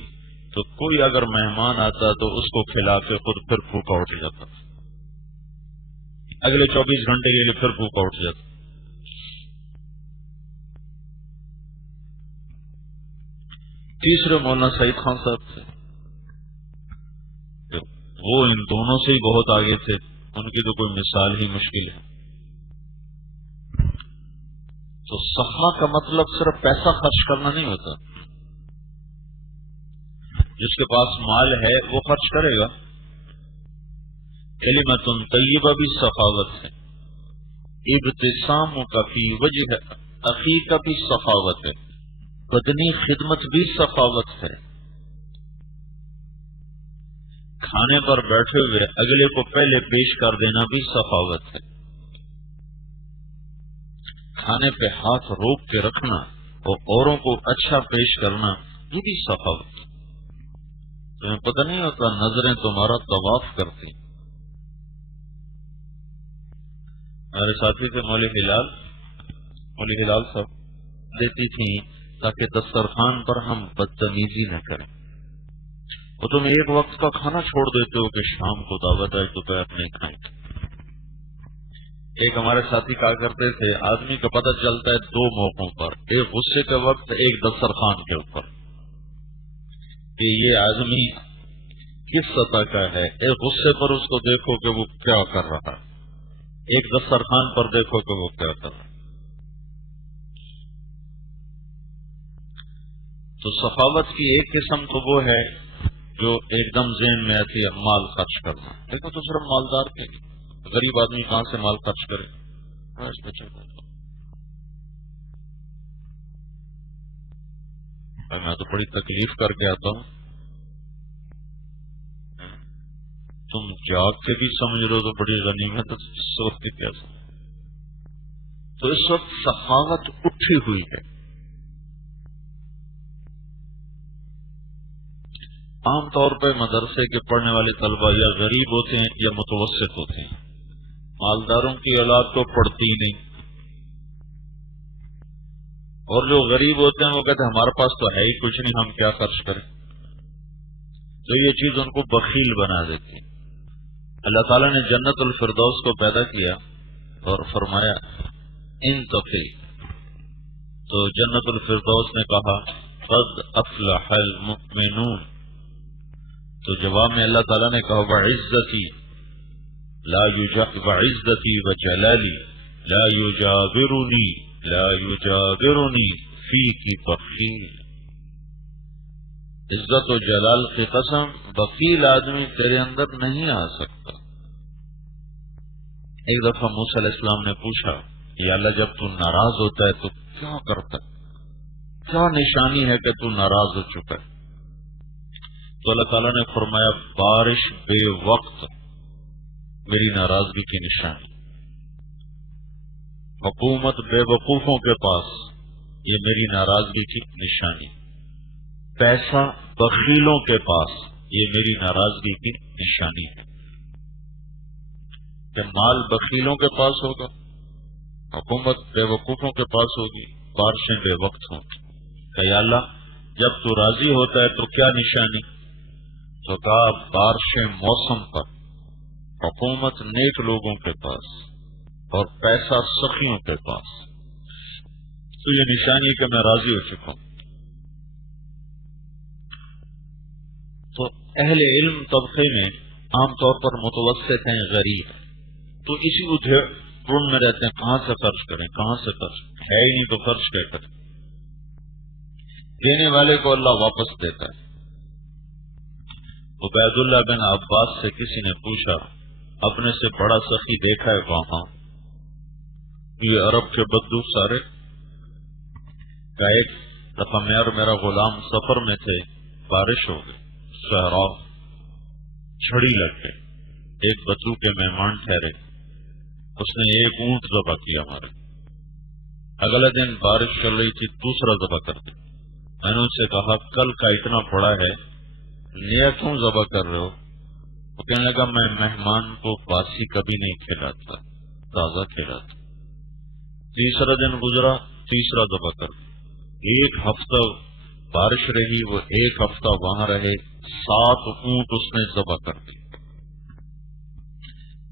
تو کوئی اگر مہمان آتا تو اس کو کھلا کے خود پھر بھوکا اٹھ جاتا. اگلے 24 گھنٹے کے لیے پھر بھوکا اٹھ جاتا۔ تیسرے مولانا سعید خان صاحب تھے، وہ ان دونوں سے ہی بہت آگے تھے، ان کی تو کوئی مثال ہی مشکل ہے۔ تو سخا کا مطلب صرف پیسہ خرچ کرنا نہیں ہوتا، جس کے پاس مال ہے وہ خرچ کرے گا۔ کلمۃ طیبہ بھی سخاوت ہے، ابتسام کا فی وجہ اخی کا بھی سخاوت ہے، بدنی خدمت بھی سخاوت ہے، کھانے پر بیٹھے ہوئے اگلے کو پہلے پیش کر دینا بھی سخاوت ہے، کھانے پہ ہاتھ روک کے رکھنا اور اوروں کو اچھا پیش کرنا یہ بھی سخاوت ہے۔ تمہیں پتہ نہیں ہوتا نظریں تمہارا طواف کرتی۔ ہمارے ساتھی تھے مولوی ہلال صاحب دیتی تھیں تاکہ دسترخوان پر ہم بدتمیزی نہ کریں۔ وہ تم ایک وقت کا کھانا چھوڑ دیتے ہو کہ شام کو دعوت ہے دوپہر نہیں کھائیں گے۔ ایک ہمارے ساتھی کہا کرتے تھے آدمی کا پتہ چلتا ہے دو موقعوں پر، ایک غصے کے وقت، ایک دسترخوان کے اوپر، کہ یہ آدمی کس سطح کا ہے۔ ایک غصے پر اس کو دیکھو کہ وہ کیا کر رہا ہے، ایک دسترخوان پر دیکھو کہ وہ کیا کر رہا ہے۔ تو سخاوت کی ایک قسم تو وہ ہے جو ایک دم ذہن میں آتی ہے مال خرچ کرنا، دیکھو تو صرف مالدار کے غریب آدمی کہاں سے مال خرچ کرے؟ میں تو بڑی تکلیف کر کے آتا ہوں، تم جاگ کے بھی سمجھ رہے ہو تو بڑی غنیمت ہے، سوچ کے کیا سمجھ۔ تو اس وقت سخاوت اٹھی ہوئی ہے۔ عام طور پہ مدرسے کے پڑھنے والے طلبہ یا غریب ہوتے ہیں یا متوسط ہوتے ہیں، مالداروں کی اولاد تو پڑھتی نہیں، اور جو غریب ہوتے ہیں وہ کہتے ہیں ہمارے پاس تو ہے ہی کچھ نہیں، ہم کیا خرچ کریں۔ تو یہ چیز ان کو بخیل بنا دیتی ہے۔ اللہ تعالیٰ نے جنت الفردوس کو پیدا کیا اور فرمایا انتقی، تو جنت الفردوس نے کہا قد افلح المؤمنون، تو جواب میں اللہ تعالیٰ نے کہا وعزتی وعزتی وجلالی لا یجاورنی فیک بخیل، عزت و جلال کی قسم بخیل آدمی تیرے اندر نہیں آ سکتا۔ ایک دفعہ موسیٰ علیہ السلام نے پوچھا یا اللہ جب تو ناراض ہوتا ہے تو کیا کرتا ہے، کیا نشانی ہے کہ تو ناراض ہو چکا ہے؟ تو اللہ تعالیٰ نے فرمایا بارش بے وقت میری ناراضگی کی نشانی، حکومت بے وقوفوں کے پاس یہ میری ناراضگی کی نشانی، پیسہ بخیلوں کے پاس یہ میری ناراضگی کی نشانی ہے۔ کہ مال بخیلوں کے پاس ہوگا، حکومت بے وقوفوں کے پاس ہوگی، بارشیں بے وقت ہوں گی۔ کہ یا اللہ جب تو راضی ہوتا ہے تو کیا نشانی؟ تو کہا بارشیں موسم پر، حکومت نیک لوگوں کے پاس اور پیسہ سخیوں کے پاس، تو یہ نشانی کہ میں راضی ہو چکا ہوں۔ تو اہل علم طبقے میں عام طور پر متوسط ہیں، غریب، تو اسی ادھر میں رہتے ہیں کہاں سے خرچ کریں، کہاں سے خرچ، ہے ہی نہیں تو خرچ کیا کریں۔ دینے والے کو اللہ واپس دیتا ہے۔ عبید اللہ بن عباس سے کسی نے پوچھا اپنے سے بڑا سخی دیکھا ہے وہاں؟ یہ عرب کے بدو سارے کا ایک دفعہ میں اور میرا غلام سفر میں تھے، بارش ہو گئی، صحرا، چھڑی لگ گئی، ایک بدو کے مہمان ٹھہرے، اس نے ایک اونٹ ذبح کیا ہمارے۔ اگلے دن بارش چل رہی تھی، دوسرا ذبح کر دیا۔ میں نے اس سے کہا کل کا اتنا پڑا ہے، نیا کیوں ذبح کر رہے ہو؟ وہ کہنے لگا میں مہمان کو باسی کبھی نہیں کھلاتا، تازہ کھلاتا۔ تیسرا دن گزرا، تیسرا ذبح کر دیا۔ ایک ہفتہ بارش رہی، وہ ایک ہفتہ وہاں رہے، 7 اونٹ اس نے ذبح کر دی۔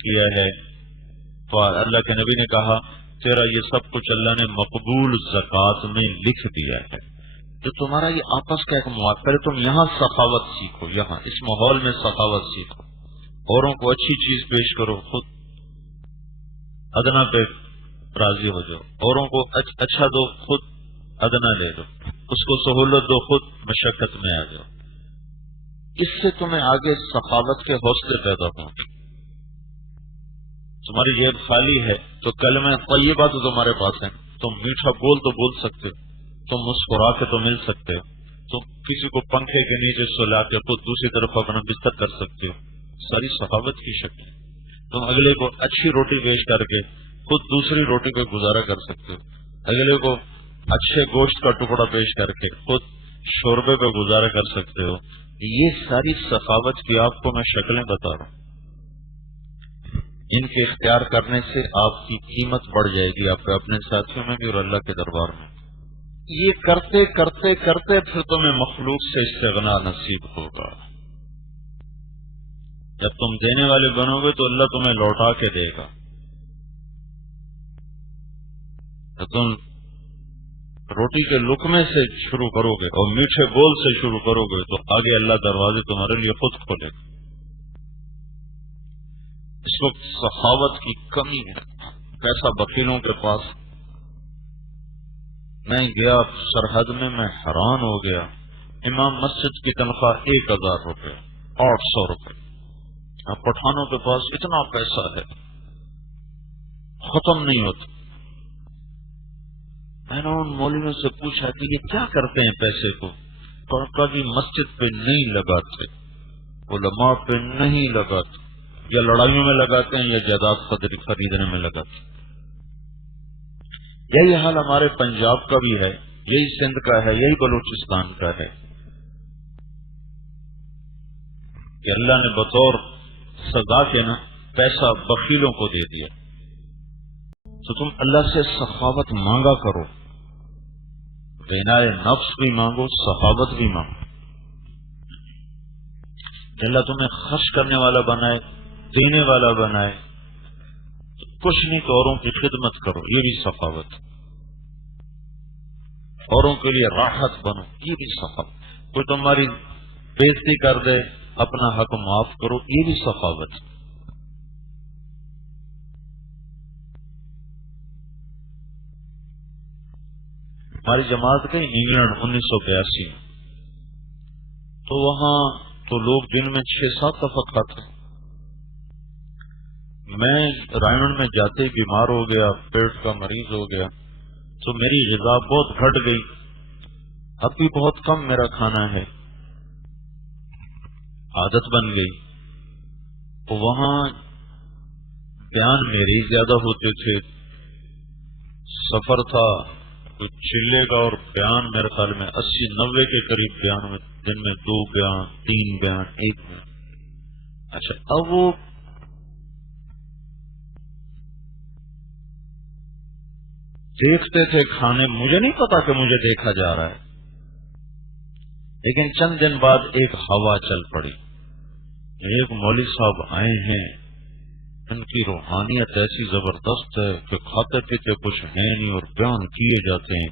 کیا ہے تو اللہ کے نبی نے کہا تیرا یہ سب کچھ اللہ نے مقبول زکوٰۃ میں لکھ دیا ہے. تو تمہارا یہ آپس کا ایک معاملہ، تم یہاں سخاوت سیکھو، یہاں اس ماحول میں سخاوت سیکھو، اوروں کو اچھی چیز پیش کرو، خود ادنا پہ راضی ہو جاؤ، اوروں کو اچھا دو، خود ادنا لے لو، اس کو سہولت دو، خود مشقت میں آ جاؤ. اس سے تمہیں آگے سخاوت کے حوصلے پیدا ہوں گے. تمہاری جیب خالی ہے تو کلمہ طیبہ تو تمہارے پاس ہے، تم میٹھا بول تو بول سکتے ہو، تم مسکرا کے تو مل سکتے ہو، تم کسی کو پنکھے کے نیچے سلا کے خود دوسری طرف اپنا بستر کر سکتے ہو. ساری سخاوت کی شکل. تم اگلے کو اچھی روٹی پیش کر کے خود دوسری روٹی پہ گزارا کر سکتے ہو، اگلے کو اچھے گوشت کا ٹکڑا پیش کر کے خود شوربے پہ گزارا کر سکتے ہو. یہ ساری سخاوت کی آپ کو میں شکلیں بتا رہا ہوں. ان کے اختیار کرنے سے آپ کی قیمت بڑھ جائے گی، آپ کے اپنے ساتھیوں میں بھی اور اللہ کے دربار میں. یہ کرتے کرتے کرتے پھر تمہیں مخلوق سے استغنا نصیب ہوگا. جب تم دینے والے بنو گے تو اللہ تمہیں لوٹا کے دے گا. جب تم روٹی کے لقمے سے شروع کرو گے اور میٹھے بول سے شروع کرو گے تو آگے اللہ دروازے تمہارے لیے خود کھولے گا. اس وقت سخاوت کی کمی ہے، پیسہ بخیلوں کے پاس. میں گیا سرحد میں حیران ہو گیا. امام مسجد کی تنخواہ 1000 روپے، 800 روپے. اب پٹھانوں کے پاس اتنا پیسہ ہے، ختم نہیں ہوتا. میں نے ان مولویوں سے پوچھا کہ یہ کیا کرتے ہیں پیسے کو؟ کبھی مسجد پہ نہیں لگاتے، علماء پہ نہیں لگاتے، یا لڑائیوں میں لگاتے ہیں یا جائیداد خریدنے میں لگاتے ہیں. یہی حال ہمارے پنجاب کا بھی ہے، یہی سندھ کا ہے، یہی بلوچستان کا ہے کہ اللہ نے بطور سزا کے نا پیسہ بخیلوں کو دے دیا. تو تم اللہ سے سخاوت مانگا کرو، غنائے نفس بھی مانگو، سخاوت بھی مانگو. اللہ تمہیں خرچ کرنے والا بنائے، دینے والا بنائے. کچھ نہیں تو اوروں کی خدمت کرو، یہ بھی سخاوت. اوروں کے لیے راحت بنو، یہ بھی سخاوت. کوئی تمہاری بےزتی کر دے، اپنا حق معاف کرو، یہ بھی سخاوت. ہماری جماعت گئی انگلینڈ 1982 میں، تو وہاں تو لوگ دن میں 6-7 دفعہ کھاتے. میں رائمنڈ میں جاتے ہی بیمار ہو گیا، پیٹ کا مریض ہو گیا، تو میری غذا بہت گھٹ گئی. اب بھی بہت کم میرا کھانا ہے، عادت بن گئی. تو وہاں بیان میرے ہی زیادہ ہوتے تھے. سفر تھا کچھ چلے گا اور بیان میرے خیال میں 80-90 کے قریب بیان میں، دن میں 2 بیان، 3 بیان، 1 بیان. اچھا، اب وہ دیکھتے تھے کھانے، مجھے نہیں پتا کہ مجھے دیکھا جا رہا ہے. لیکن چند دن بعد ایک ہوا چل پڑی. ایک مولوی صاحب آئے ہیں، ان کی روحانیت ایسی زبردست ہے کہ کھاتے پیتے کچھ ہے نہیں اور بیان کیے جاتے ہیں.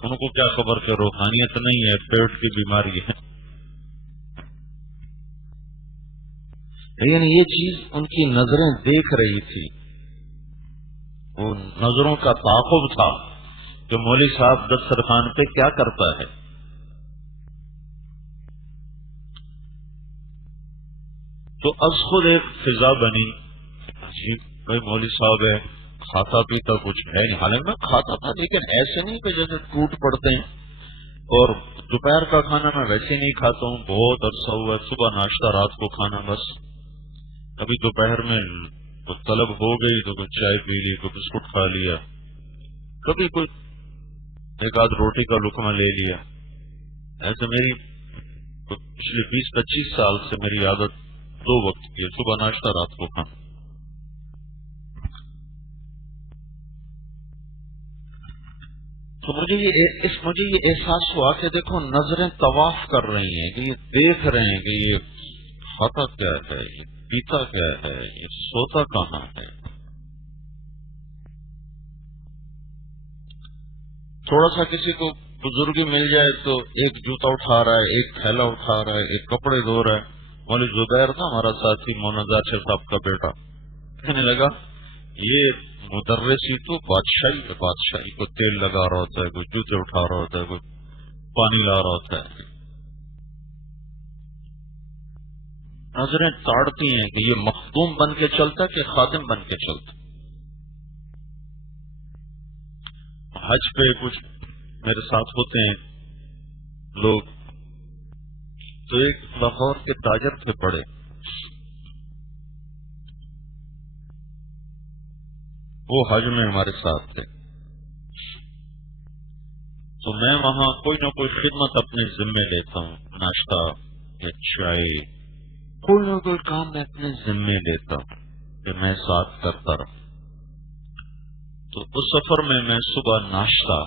ان کو کیا خبر کہ روحانیت نہیں ہے، پیٹ کی بیماری ہے. لیکن یہ چیز ان کی نظریں دیکھ رہی تھی، وہ نظروں کا تعاقب تھا کہ مولوی صاحب دسترخوان پہ کیا کرتا ہے. تو از خود ایک فضا بنی، بھائی مولوی صاحب ہے، کھاتا پیتا کچھ ہے نہیں. حالانکہ میں کھاتا تھا لیکن ایسے نہیں کہ جیسے ٹوٹ پڑتے ہیں. اور دوپہر کا کھانا میں ویسے نہیں کھاتا ہوں، بہت عرصہ ہوا. صبح ناشتہ، رات کو کھانا، بس. کبھی دوپہر میں طلب ہو گئی تو کوئی چائے پی لی، کوئی بسکٹ کھا لیا، کبھی کوئی ایک آدھ روٹی کا لقمہ لے لیا. ایسے میری پچھلے 20-25 سال سے میری عادت 2 وقت کی ہے، صبح ناشتہ، رات کو کھانا. تو مجھے یہ احساس ہوا کہ دیکھو نظریں طواف کر رہی ہیں، کہ یہ دیکھ رہے ہیں کہ یہ کھاتا کیا ہے، یہ پیتا کیا ہے، یہ سوتا کہاں ہے. تھوڑا سا کسی کو بزرگی مل جائے تو ایک جوتا اٹھا رہا ہے، ایک تھیلا اٹھا رہا ہے، ایک کپڑے دھو رہا ہے. مولوی زبیر تھا ہمارا ساتھی، مولانا ظاہر صاحب کا بیٹا، کہنے لگا یہ مدرسی تو بادشاہی کو تیل لگا رہا ہوتا ہے، کوئی جوتے اٹھا رہا ہوتا ہے، کوئی پانی لا رہا ہوتا ہے. نظریں تاڑتی ہیں کہ یہ مخدوم بن کے چلتا کہ خادم بن کے چلتا. حج پہ کچھ میرے ساتھ ہوتے ہیں لوگ، تو ایک لاہور کے تاجر تھے پڑے، وہ حج میں ہمارے ساتھ تھے. تو میں وہاں کوئی نہ کوئی خدمت اپنے ذمے لیتا ہوں، ناشتہ یا چائے، کوئی نہ کوئی کام میں اپنے ذمے لیتا ہوں کہ میں ساتھ کرتا رہا. تو اس سفر میں صبح ناشتہ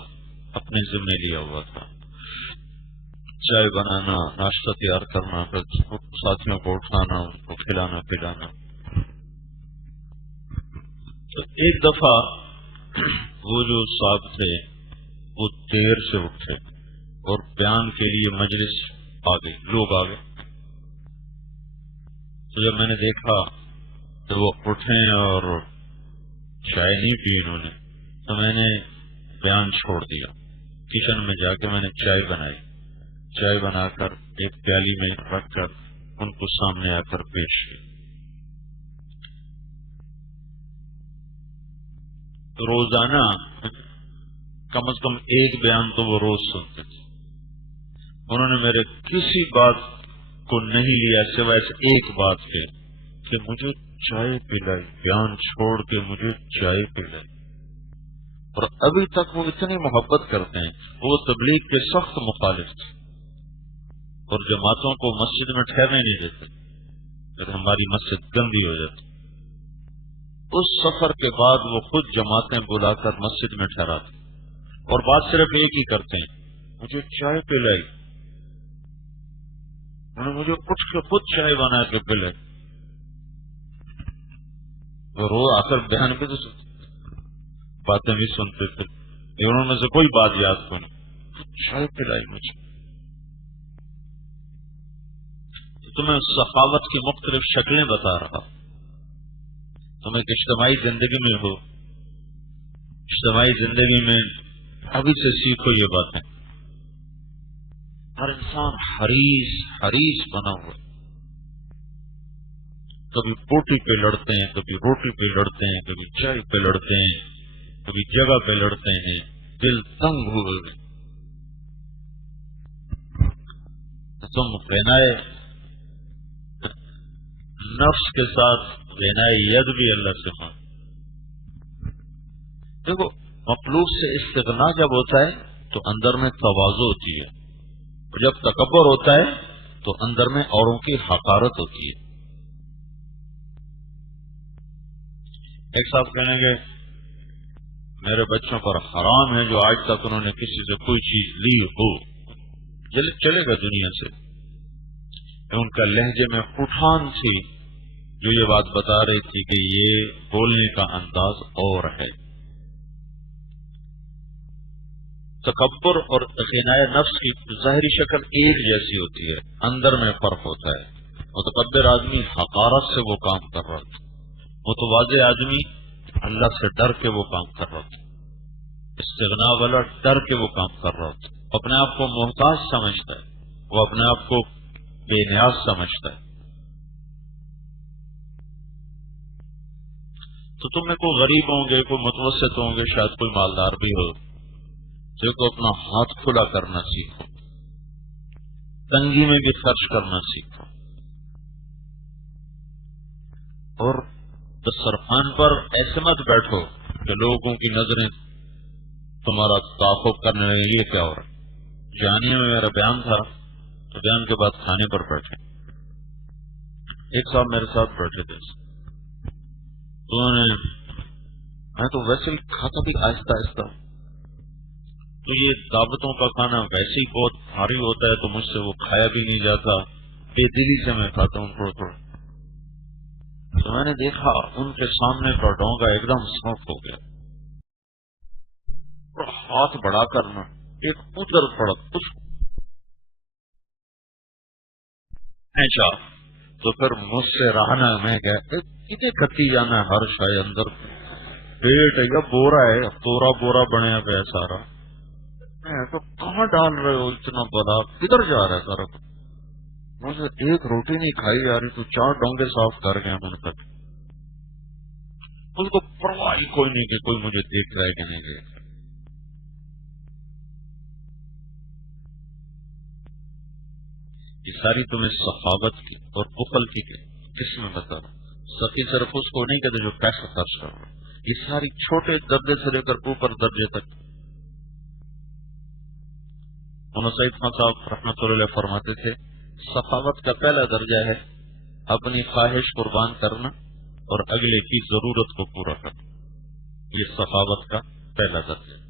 اپنے ذمے لیا ہوا تھا، چائے بنانا، ناشتہ تیار کرنا، پھر ساتھیوں کو اٹھانا، ان کو کھلانا پلانا. تو ایک دفعہ وہ جو صاحب تھے وہ دیر سے اٹھے اور بیان کے لیے مجلس آ گئی، لوگ آ گئے. تو جب میں نے دیکھا تو وہ اٹھے اور چائے نہیں پی انہوں نے، تو میں نے بیان چھوڑ دیا. کچن میں جا کے میں نے چائے بنائی، چائے بنا کر ایک پیالی میں رکھ کر ان کو سامنے آ کر پیش کی. روزانہ کم از کم ایک بیان تو وہ روز سنتے تھے. انہوں نے میرے کسی بات کو نہیں لیا سوائے اس ایک بات کے کہ مجھے چائے پلائی، بیان چھوڑ کے مجھے چائے پلائی. اور ابھی تک وہ اتنی محبت کرتے ہیں. وہ تبلیغ کے سخت مخالف تھے اور جماعتوں کو مسجد میں ٹھہرنے نہیں دیتے کہ ہماری مسجد گندی ہو جاتی. اس سفر کے بعد وہ خود جماعتیں بلا کر مسجد میں ٹھہراتے اور بات صرف ایک ہی کرتے ہیں، مجھے چائے پلائی. انہوں نے مجھے اٹھ کے خود چائے بنا کے پلائی. وہ روز آ کر بیان بھی تو باتیں بھی سنتے تھے، انہوں میں سے کوئی بات یاد کو نہیں، چائے پلائی مجھے. تو میں سخاوت کی مختلف شکلیں بتا رہا. تم ایک اجتماعی زندگی میں ہو، اجتماعی زندگی میں ابھی سے سیکھو یہ باتیں. ہر انسان حریص بنا ہوا، کبھی بوٹی پہ لڑتے ہیں، کبھی روٹی پہ لڑتے ہیں، کبھی چائے پہ لڑتے ہیں، کبھی جگہ پہ لڑتے ہیں. دل تنگ ہوئے تم غنائے نفس کے ساتھ غنائے ید بھی اللہ سے مانگ. دیکھو مخلوق سے استغنا جب ہوتا ہے تو اندر میں تواضع ہوتی ہے، اور جب تکبر ہوتا ہے تو اندر میں اوروں کی حقارت ہوتی ہے. ایک صاحب کہنے گے میرے بچوں پر حرام ہے جو آج تک انہوں نے کسی سے کوئی چیز لی ہو، چلے گا دنیا سے. ان کا لہجے میں اٹھان تھی جو یہ بات بتا رہی تھی کہ یہ بولنے کا انداز اور ہے. تکبر اور غنائے نفس کی ظاہری شکل ایک جیسی ہوتی ہے، اندر میں فرق ہوتا ہے. متکبر آدمی حقارت سے وہ کام کر رہا تھا، متواضع آدمی اللہ سے ڈر کے وہ کام کر رہا تھا، استغنا والا ڈر کے وہ کام کر رہا تھا. اپنے آپ کو محتاج سمجھتا ہے، وہ اپنے آپ کو بے نیاز سمجھتا ہے. تو تم میں کوئی غریب ہوں گے، کوئی متوسط ہوں گے، شاید کوئی مالدار بھی ہو، جو کو اپنا ہاتھ کھلا کرنا سیکھو، تنگی میں بھی خرچ کرنا سیکھو، اور دسترخوان پر ایسے مت بیٹھو کہ لوگوں کی نظریں تمہارا تعاقب کرنے لگے یہ کیا ہو رہا. جانیے میں میرا بیان تھا تو بیان کے بعد کھانے پر بیٹھے. ایک صاحب میرے ساتھ بیٹھے تھے، تو انہوں نے، میں تو ویسے ہی کھاتا بھی آہستہ آہستہ، تو یہ دعوتوں کا کھانا ویسے ہی بہت بھاری ہوتا ہے، تو مجھ سے وہ کھایا بھی نہیں جاتا، بے دلی سے میں کھاتا ہوں تھوڑا تھوڑا۔ تو میں نے دیکھا ان کے سامنے کا ڈونگا ایک دم صاف ہو گیا، اور ہاتھ بڑھا کر نا ایک ادھر پڑا کچھ کھینچا، تو پھر مجھ سے رہنا میں گیا کتنے کھٹی جانا ہے، ہر شاید اندر پیٹ ہے یا بورا ہے، تورا بورا بنیا گیا سارا۔ میں تو کہاں ڈال رہے ہو اتنا بڑا، کدھر جا رہا ہے سارا؟ مجھے ایک روٹی نہیں کھائی جا رہی، تو 4 ڈونگے صاف کر گیا من تک۔ اس کو پرواہ ہی کوئی نہیں کہ کوئی مجھے دیکھ رہا ہے کہ نہیں دیکھ رہا۔ یہ ساری تمہیں سخاوت کی اور بخل کی قسم بتا رہا ہوں۔ سخی صرف اس کو نہیں کہتے جو پیسہ خرچ کر رہا، یہ ساری چھوٹے درجے سے لے کر اوپر درجے تک۔ مولانا سعید خان صاحب رحمۃ اللہ علیہ فرماتے تھے سخاوت کا پہلا درجہ ہے اپنی خواہش قربان کرنا اور اگلے کی ضرورت کو پورا کرنا، یہ سخاوت کا پہلا درجہ ہے۔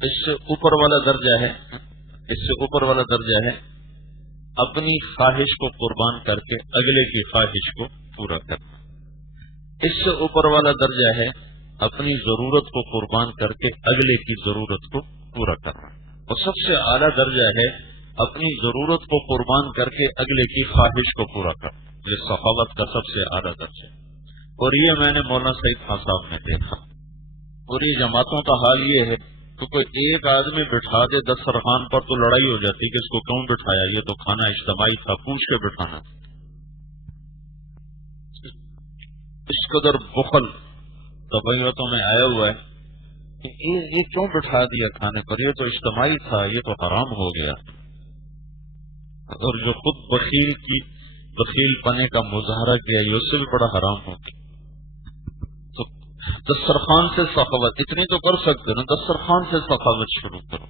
اس سے اوپر والا درجہ ہے اپنی خواہش کو قربان کر کے اگلے کی خواہش کو پورا کرنا۔ اس سے اوپر والا درجہ ہے اپنی ضرورت کو قربان کر کے اگلے کی ضرورت کو پورا کرنا، اور سب سے اعلیٰ درجہ ہے اپنی ضرورت کو قربان کر کے اگلے کی خواہش کو پورا کرنا۔ یہ سخاوت کا سب سے اعلیٰ درجہ ہے، اور یہ میں نے مولانا سعید خان صاحب میں دیکھا۔ اور یہ جماعتوں کا حال یہ ہے تو کوئی ایک آدمی بٹھا دے دسترخوان پر تو لڑائی ہو جاتی کہ اس کو کیوں بٹھایا، یہ تو کھانا اجتماعی تھا، پوچھ کے بٹھانا۔ اس قدر بخل طبیعتوں میں آیا ہوا ہے کہ یہ کیوں بٹھا دیا کھانے پر، یہ تو اجتماعی تھا، یہ تو حرام ہو گیا۔ اور جو خود بخیل پنے کا مظاہرہ کیا یہ اس سے بھی بڑا حرام ہو گیا۔ تو دسترخوان سے سخاوت اتنی تو کر سکتے نا، دسترخوان سے سخاوت شروع کرو،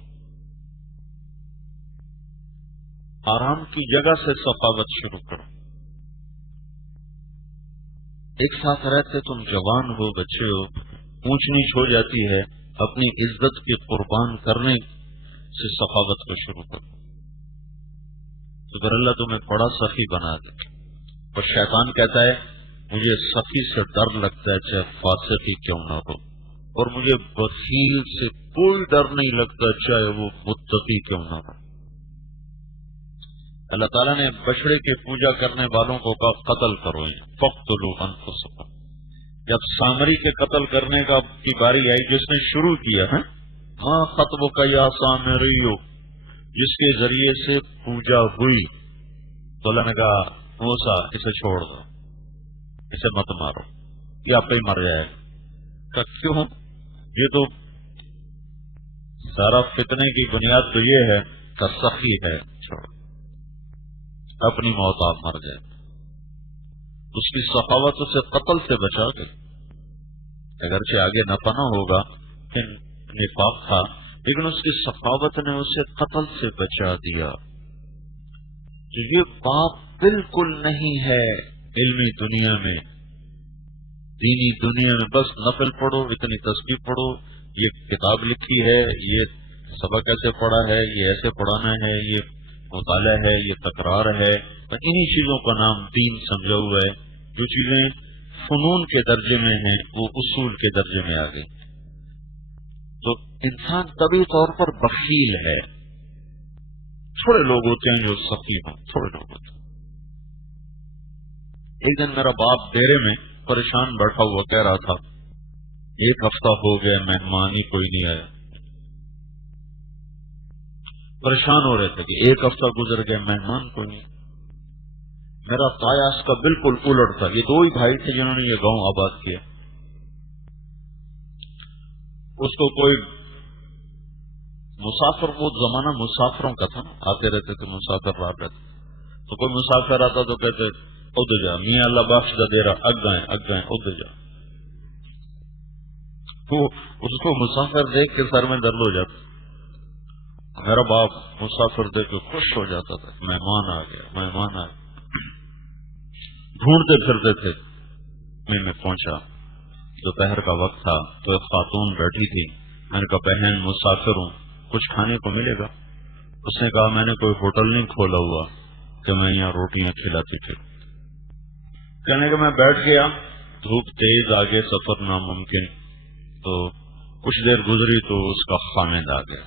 آرام کی جگہ سے سخاوت شروع کرو۔ ایک ساتھ رہتے تم جوان ہو، بچے ہو، اونچ نیچ ہو جاتی ہے، اپنی عزت کی قربان کرنے سے سخاوت کو شروع کرو، تو پھر اللہ تمہیں بڑا سخی بنا دے۔ اور شیطان کہتا ہے مجھے سخی سے ڈر لگتا ہے چاہے فاسق ہی کیوں نہ ہو، اور مجھے بخیل سے کوئی ڈر نہیں لگتا چاہے وہ متقی کیوں نہ ہو۔ اللہ تعالیٰ نے بچڑے کی پوجا کرنے والوں کو کہا قتل کرو، فاقتلوا انفسکم۔ جب سامری کے قتل کرنے کی باری آئی، جس نے شروع کیا ہے ماں خطبک یا سامریو، جس کے ذریعے سے پوجا ہوئی، تو اللہ نے کہا موسیٰ اسے چھوڑ دو، اسے مت مارو، یہ آپ ہی مر جائے گا۔ کیوں؟ یہ تو سارا فتنے کی بنیاد تو یہ ہے کہ سخی ہے، چھوڑ اپنی موت آپ مر جائے۔ اس کی سخاوت اسے قتل سے بچا گئی، اگرچہ آگے نہ پنا ہوگا نفاق تھا، لیکن اس کی سخاوت نے اسے قتل سے بچا دیا۔ تو یہ بات بالکل نہیں ہے علمی دنیا میں، دینی دنیا میں بس نفل پڑھو، اتنی تسبیح پڑھو، یہ کتاب لکھی ہے، یہ سبق ایسے پڑھا ہے، یہ ایسے پڑھانا ہے، یہ مطالعہ ہے، یہ تکرار ہے، اور انہی چیزوں کا نام دین سمجھا ہوا ہے۔ جو چیزیں فنون کے درجے میں ہیں وہ اصول کے درجے میں آ گئی۔ تو انسان طبی طور پر بخیل ہے، تھوڑے لوگ ہوتے ہیں جو سخی ہوں، تھوڑے لوگ ہوتے ہیں۔ ایک دن میرا باپ ڈیرے میں پریشان بیٹھا ہوا کہہ رہا تھا 1 ہفتہ ہو گیا مہمان ہی کوئی نہیں آیا، پریشان ہو رہے تھے کہ 1 ہفتہ گزر گیا مہمان کوئی نہیں۔ میرا تایا اس کا بالکل الٹ تھا، یہ 2 ہی بھائی تھے جنہوں نے یہ گاؤں آباد کیا۔ اس کو کوئی مسافر، وہ زمانہ مسافروں کا تھا، آتے رہتے تھے مسافر رات رہتے، تو کوئی مسافر آتا تو کہتے ادھر جا، میاں اللہ بخش دا دے رہا، اگ گئے ادھر جا۔ تو اس کو مسافر دیکھ کے سر میں درد ہو جاتا، میرا باپ مسافر دیکھ کے خوش ہو جاتا تھا، مہمان آ گیا، مہمان آ گیا۔ ڈھونڈتے پھرتے تھے، میں پہنچا، دوپہر کا وقت تھا، تو ایک خاتون بیٹھی تھی، میں نے کہا بہن مسافر ہوں، کچھ کھانے کو ملے گا؟ اس نے کہا میں نے کوئی ہوٹل نہیں کھولا ہوا کہ میں یہاں روٹیاں کھلاتی تھی. کہنے کہ میں بیٹھ گیا، دھوپ تیز، آگے سفر ناممکن. تو کچھ دیر گزری تو اس کا خامد آ گیا.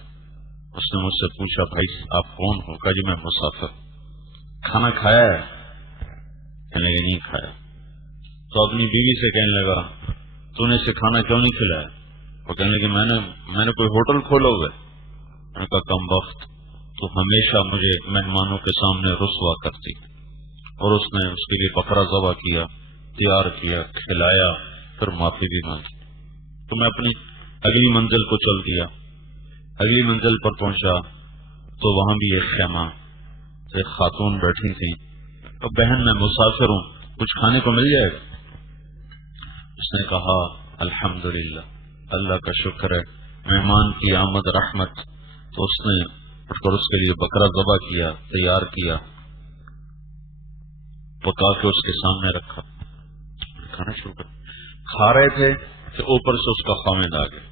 اس نے مجھ سے پوچھا بھائی آپ کون ہو؟ کہا جی میں مسافر. کھانا کھایا ہے؟ کہنے لگے نہیں کھایا. تو اپنی بیوی سے کہنے لگا تو نے اسے کھانا کیوں نہیں کھلایا؟ وہ کہنے لگے میں نے کوئی ہوٹل کھولا ہوا ہے. میں نے کہا کم وقت، تو ہمیشہ مجھے مہمانوں کے سامنے رسوا کرتی. اور اس نے اس کے لیے بکرا ذبح کیا، تیار کیا، کھلایا، پھر معافی بھی مانگی. تو میں اپنی اگلی منزل کو چل دیا. اگلی منزل پر پہنچا تو وہاں بھی ایک خیمہ، ایک خاتون بیٹھی تھی. تو بہن میں مسافر ہوں، کچھ کھانے کو مل جائے گا؟ اس نے کہا الحمدللہ، اللہ کا شکر ہے، مہمان کی آمد رحمت. تو اس نے اٹھ کر اس کے لیے بکرا ذبح کیا، تیار کیا، پکا کے اس کے سامنے رکھا، کھانا شروع کر. کھا رہے تھے کہ اوپر سے اس کا خامد آ گیا.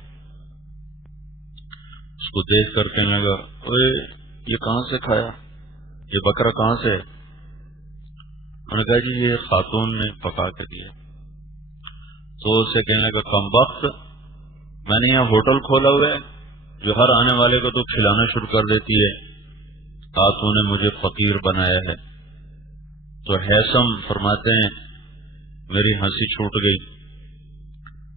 اس کو دیکھ کر کہنے لگا اوے یہ کہاں سے کھایا، یہ بکرا کہاں سے ہے؟ انہوں نے کہا جی یہ خاتون نے پکا کے دیا. تو اسے کہنے لگا کم وقت، میں نے یہاں ہوٹل کھولا ہوا ہے جو ہر آنے والے کو تو کھلانا شروع کر دیتی ہے، تو نے مجھے فقیر بنایا ہے. تو حیثم فرماتے ہیں میری ہنسی چھوٹ گئی.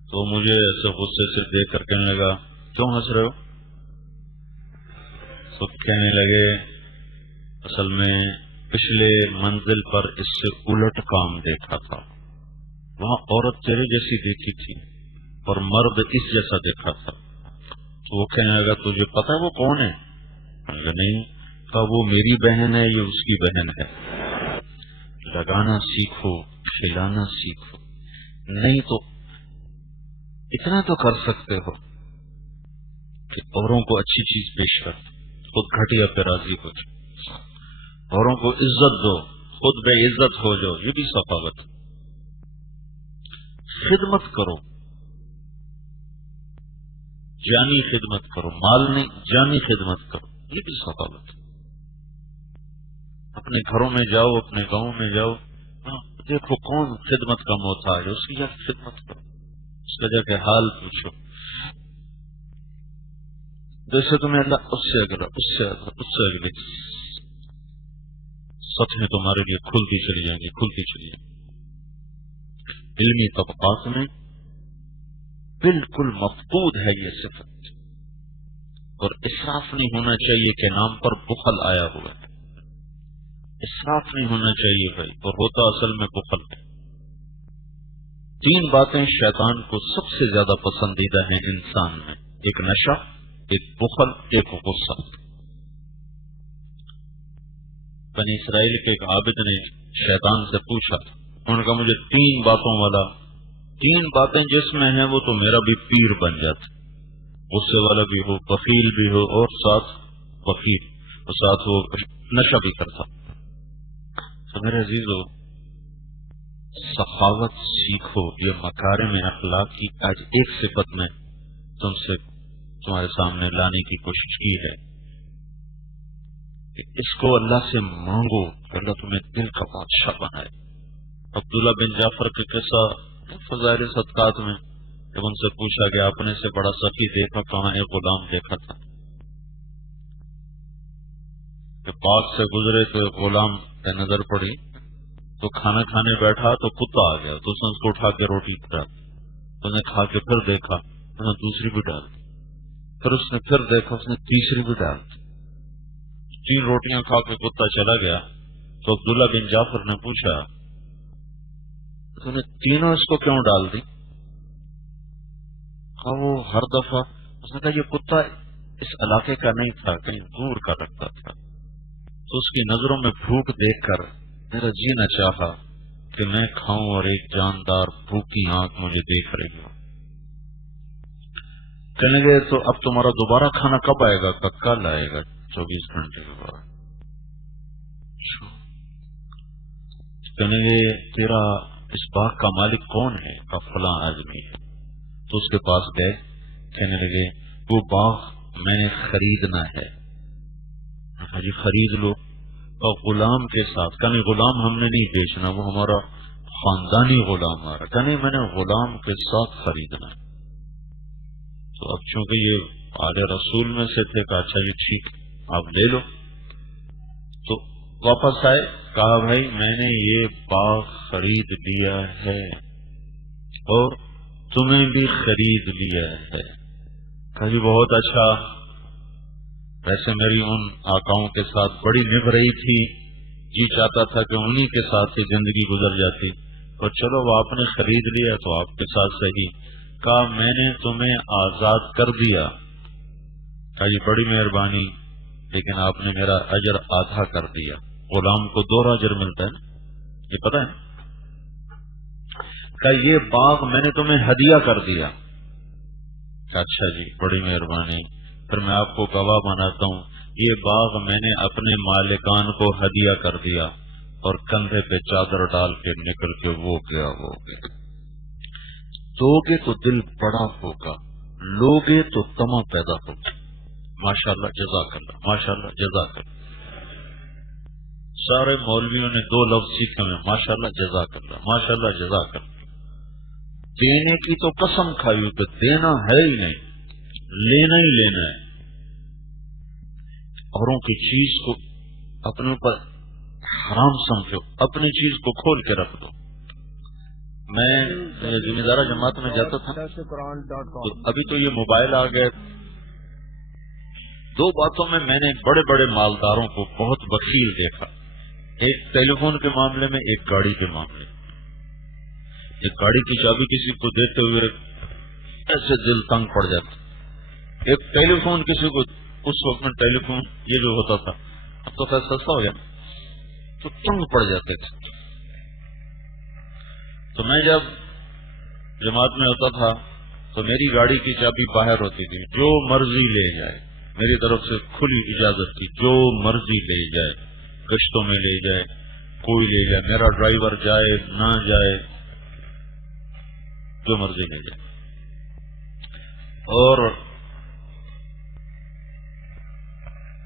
تو مجھے ایسے غصے سے دیکھ کر کہنے لگا کیوں ہنس رہے ہو؟ تو کہنے لگے اصل میں پچھلے منزل پر اس سے الٹ کام دیکھا تھا، وہاں عورت تیرے جیسی دیکھی تھی اور مرد اس جیسا دیکھا تھا. تو وہ کہنے لگا تجھے پتا ہے وہ کون ہے؟ نہیں. کہا وہ میری بہن ہے، یہ اس کی بہن ہے. لگانا سیکھو، کھلانا سیکھو، نہیں تو اتنا تو کر سکتے ہو کہ اوروں کو اچھی چیز پیش کر، خود گھٹیا پہ راضی ہو جاؤ. اوروں کو عزت دو، خود بے عزت ہو جاؤ، یہ بھی سخاوت. خدمت کرو، جانی خدمت کرو، مال نہیں جانی خدمت کرو، یہ بھی سخاوت. اپنے گھروں میں جاؤ، اپنے گاؤں میں جاؤ، دیکھو کون خدمت کا محتاج ہے، اس کی جا کے خدمت کرو، اس کا جا کے حال پوچھو. جیسے تمہیں اللہ اس سے اگلا، اس سے اگلا، اس سے اگلے سطحیں تمہارے لیے کھلتی چلی جائیں گی، کھلتی چلی جائیں گی. علمی طبقات میں بالکل مفقود ہے یہ صفت. اور اسراف نہیں ہونا چاہیے کہ نام پر بخل آیا ہوا ہے. اسراف نہیں ہونا چاہیے بھائی، اور ہوتا اصل میں بخل ہے. 3 باتیں شیطان کو سب سے زیادہ پسندیدہ ہیں انسان میں، ایک نشہ، ایک بخل، ایک غصہ. بنی اسرائیل کے ایک عابد نے شیطان سے پوچھا، انہوں نے کہا مجھے 3 باتوں والا، 3 باتیں جس میں ہیں وہ تو میرا بھی پیر بن جاتا، غصے والا بھی ہو، بخیل بھی ہو، اور ساتھ بخیل، اور ساتھ وہ نشہ بھی کرتا. تو میرے عزیزو سخاوت سیکھو. یہ مکارم اخلاق کی آج ایک صفت میں تمہارے سامنے لانے کی کوشش کی ہے کہ اس کو اللہ سے مانگو کہ اللہ تمہیں دل کا بادشاہ بنائے. عبداللہ بن جعفر کے قصہ فضائل صدقات میں جب ان سے پوچھا کہ آپ نے سے بڑا سخی دیکھا کہاں؟ ایک غلام دیکھا تھا کہ باغ سے گزرے تو ایک غلام پہ نظر پڑی، تو کھانا کھانے بیٹھا تو کتا آ گیا، تو اس نے اس کو اٹھا کے روٹی ڈال، اس نے کھا کے پھر دیکھا، اس نے دوسری بھی ڈال، پھر اس نے پھر دیکھا، اس نے تیسری بھی ڈال. 3 روٹیاں کھا کے کتا چلا گیا. تو عبداللہ بن جعفر نے پوچھا تو نے تینوں اس کو کیوں ڈال دی؟ کہا وہ ہر دفعہ، اس نے کہا یہ کتا اس علاقے کا نہیں تھا، کہیں دور کا رکھتا تھا، تو اس کی نظروں میں بھوک دیکھ کر میرا جی نہ چاہا کہ میں کھاؤں اور ایک جاندار بھوکی آنکھ مجھے دیکھ رہی ہو. کہنے گے تو اب تمہارا دوبارہ کھانا کب آئے گا؟ کل آئے گا 24 گھنٹے کے بعد. کہنے گے تیرا اس باغ کا مالک کون ہے؟ کا فلاں آدمی ہے. تو اس کے پاس گئے، کہنے لگے وہ باغ میں نے خریدنا ہے. جی خرید لو. اور غلام کے ساتھ کہیں غلام ہم نے نہیں بیچنا، وہ ہمارا خاندانی غلام آ رہا، کہیں میں نے غلام کے ساتھ خریدنا ہے. تو اب چونکہ یہ آل رسول میں سے تھے، کہا اچھا یہ ٹھیک آپ لے لو. تو واپس آئے، کہا بھائی میں نے یہ باغ خرید لیا ہے اور تمہیں بھی خرید لیا ہے. کہا جی بہت اچھا، ویسے میری ان آقاؤں کے ساتھ بڑی نبھ رہی تھی، جی چاہتا تھا کہ انہی کے ساتھ ہی زندگی گزر جاتی، اور چلو وہ آپ نے خرید لیا تو آپ کے ساتھ صحیح. کہا میں نے تمہیں آزاد کر دیا. کہا جی بڑی مہربانی، لیکن آپ نے میرا اجر آدھا کر دیا. غلام کو 2 اجر ملتا ہے نا، یہ پتہ ہے. کہا یہ باغ میں نے تمہیں ہدیہ کر دیا. کہا اچھا جی بڑی مہربانی، پھر میں آپ کو گواہ بناتا ہوں، یہ باغ میں نے اپنے مالکان کو ہدیہ کر دیا. اور کندھے پہ چادر ڈال کے نکل کے وہ گیا. دو گے تو دل بڑا ہوگا، لوگے تو تما پیدا ہوگا. ماشاءاللہ جزاک اللہ، ماشاءاللہ جزاک اللہ. سارے مولویوں نے 2 لفظ سیکھے میں، ماشاءاللہ جزاک اللہ، ماشاءاللہ جزاک اللہ. دینے کی تو قسم کھائی کہ دینا ہے ہی نہیں، لینا ہی لینا ہے. اوروں کی چیز کو اپنے اوپر حرام سمجھو، اپنی چیز کو کھول کے رکھ دو. میں ذمہ دارہ جماعت میں جاتا تھا تو ابھی تو یہ موبائل آ گئے. 2 باتوں میں نے بڑے بڑے مالداروں کو بہت بخیل دیکھا، ایک ٹیلی فون کے معاملے میں، ایک گاڑی کے معاملے میں. ایک گاڑی کی چابی کسی کو دیتے ہوئے ایسے دل تنگ پڑ جاتا. ایک ٹیلی فون کسی کو، اس وقت میں ٹیلی فون یہ جو ہوتا تھا، اب تو خیر سستا ہو گیا، تو تنگ پڑ جاتے تھے. تو میں جب جماعت میں ہوتا تھا تو میری گاڑی کی چابی باہر ہوتی تھی، جو مرضی لے جائے، میری طرف سے کھلی اجازت تھی، جو مرضی لے جائے، گشتوں میں لے جائے، کوئی لے جائے، میرا ڈرائیور جائے نہ جائے، جو مرضی لے جائے. اور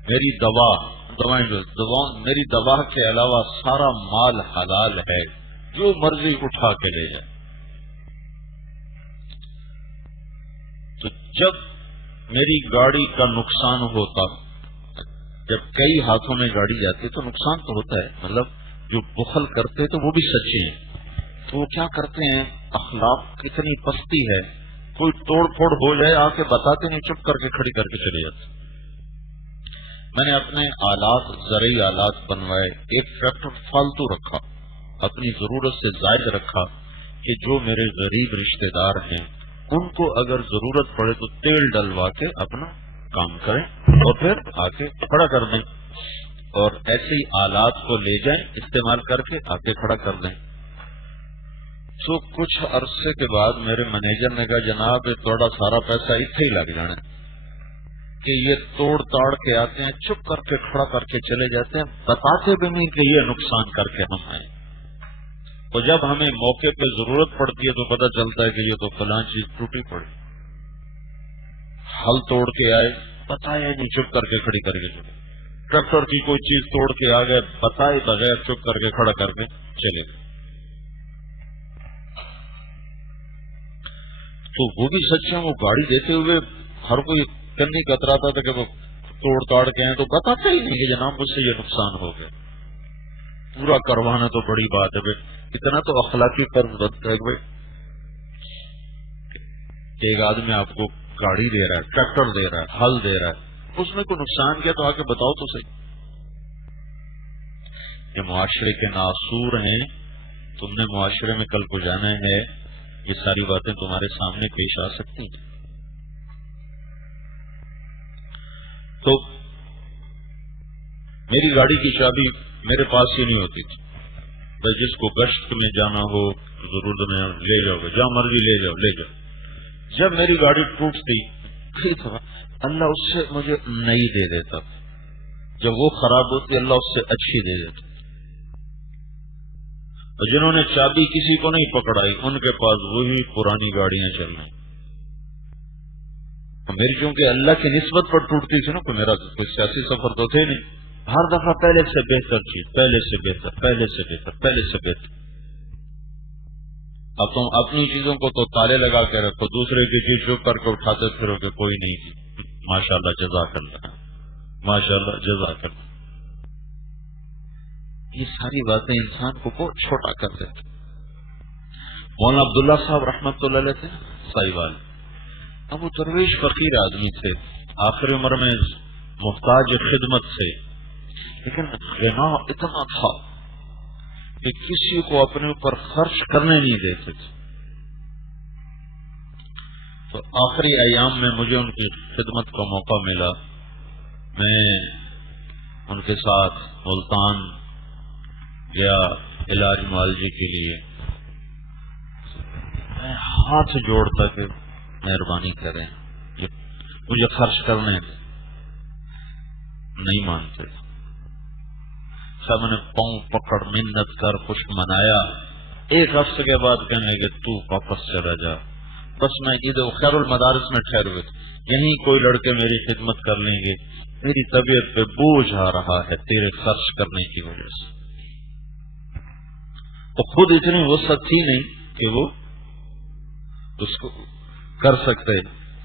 میری میری دوا کے علاوہ سارا مال حلال ہے، جو مرضی اٹھا کے لے جائے. تو جب میری گاڑی کا نقصان ہوتا، جب کئی ہاتھوں میں گاڑی جاتی تو نقصان تو ہوتا ہے، مطلب جو بخل کرتے تو وہ بھی سچے ہیں. تو وہ کیا کرتے ہیں، اخلاق کتنی پستی ہے، کوئی توڑ پھوڑ ہو جائے آ کے بتاتے نہیں، چپ کر کے کھڑی کر کے چلے جاتے. میں نے اپنے آلات، زرعی آلات بنوائے، ایک ٹریکٹر فالتو رکھا، اپنی ضرورت سے زائد رکھا کہ جو میرے غریب رشتہ دار ہیں ان کو اگر ضرورت پڑے تو تیل ڈلوا کے اپنا کام کریں اور پھر آ کے کھڑا کر دیں، اور ایسے ہی آلات کو لے جائیں، استعمال کر کے آ کے کھڑا کر دیں. تو کچھ عرصے کے بعد میرے مینیجر نے کہا جناب یہ تھوڑا سارا پیسہ اتنے ہی لگ جانا کہ یہ توڑ تاڑ کے آتے ہیں، چپ کر کے کھڑا کر کے چلے جاتے ہیں، بتاتے بھی نہیں کہ یہ نقصان کر کے ہم آئے. تو جب ہمیں موقع پہ ضرورت پڑتی ہے تو پتہ چلتا ہے کہ یہ تو فلاں چیز ٹوٹی پڑی، ہل توڑ کے آئے، بتایا نہیں، چپ کر کے کھڑی کر کے چلے. ٹریکٹر کی کوئی چیز توڑ کے آ گئے، بتائے بغیر چپ کر کے کھڑا کر کے چلے گئے. تو وہ بھی سچ ہے، وہ گاڑی دیتے ہوئے ہر کوئی کنی کتراتا تھا کہ وہ توڑ تاڑ کے ہیں، تو بتاتا ہی نہیں کہ جناب مجھ سے یہ نقصان ہو گیا. پورا کروانا تو بڑی بات ہے بھائی، اتنا تو اخلاقی فرض بنتا ہے بھائی کہ ایک آدمی آپ کو گاڑی دے رہا ہے، ٹریکٹر دے رہا ہے، ہل دے رہا ہے، اس میں کوئی نقصان کیا تو آ کے بتاؤ تو صحیح. یہ معاشرے کے ناصور ہیں، تم نے معاشرے میں کل کو جانا ہے، یہ ساری باتیں تمہارے سامنے پیش آ سکتی ہیں. تو میری گاڑی کی چابی میرے پاس ہی نہیں ہوتی تھی، بس جس کو گشت میں جانا ہو ضرورت میں لے جاؤ، جہاں مرضی لے جاؤ لے جاؤ. جب میری گاڑی ٹوٹتی اللہ اس سے مجھے نئی دے دیتا، جب وہ خراب ہوتی اللہ اس سے اچھی دے دیتا. اور جنہوں نے چابی کسی کو نہیں پکڑائی ان کے پاس وہی پرانی گاڑیاں چل رہی. میری چونکہ اللہ کی نسبت پر ٹوٹتی تھی نا، کوئی میرا کوئی سیاسی سفر تو تھے نہیں، ہر دفعہ پہلے سے بہتر چیز، پہلے سے بہتر، پہلے سے بہتر، پہلے سے بہتر۔ اب تم اپنی چیزوں کو تو تالے لگا کے رکھو، دوسرے کی چیز چپ کر کے اٹھاتے پھرو کہ کوئی نہیں، ماشاء اللہ جزاک اللہ، ماشاء اللہ جزاک اللہ۔ یہ ساری باتیں انسان کو بہت چھوٹا کر دیتے۔ مولانا عبداللہ صاحب رحمۃ اللہ علیہ تھے سائیوال، اب وہ درویش فقیر آدمی تھے، آخری عمر میں محتاج خدمت سے، لیکن غنا اتنا تھا کہ کسی کو اپنے اوپر خرچ کرنے نہیں دیتے تھے۔ تو آخری ایام میں مجھے ان کی خدمت کا موقع ملا، میں ان کے ساتھ ملتان گیا علاج معالجے کے لیے۔ میں ہاتھ جوڑتا کہ مہربانی کریں مجھے خرچ کرنے، نہیں مانتے۔ سب نے پاؤں پکڑ منت کر کچھ منایا، ایک ہفتے کے بعد کہنے لگے تو واپس چلا جا، بس میں ادھر خیر المدارس میں ٹھہر ہوئے، یہیں کوئی لڑکے میری خدمت کر لیں گے، میری طبیعت پہ بوجھ آ رہا ہے تیرے خرچ کرنے کی وجہ سے۔ تو خود اتنی وسعت تھی نہیں کہ وہ اس کو کر سکتے،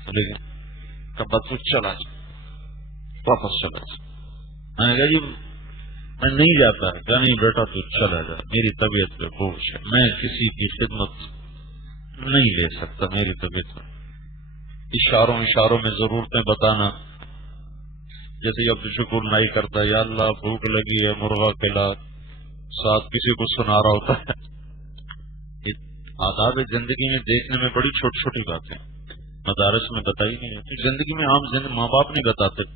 لیکن کب تو چلا جا، واپس چلا جا۔ میں نے کہا جی میں نہیں جاتا، کہ نہیں بیٹا تو چلا جا، میری طبیعت پہ بوجھ ہے، میں کسی کی خدمت نہیں لے سکتا، میری طبیعت میں۔ اشاروں میں ضرورتیں بتانا، جیسے عبد الشکور نائی کرتا ہے، یا اللہ بھوک لگی ہے مرغا کھلا، ساتھ کسی کو سنا رہا ہوتا ہے۔ آداب زندگی میں دیکھنے میں بڑی چھوٹی چھوٹی باتیں مدارس میں بتائی نہیں جاتی، زندگی میں عام ماں باپ نہیں بتاتے۔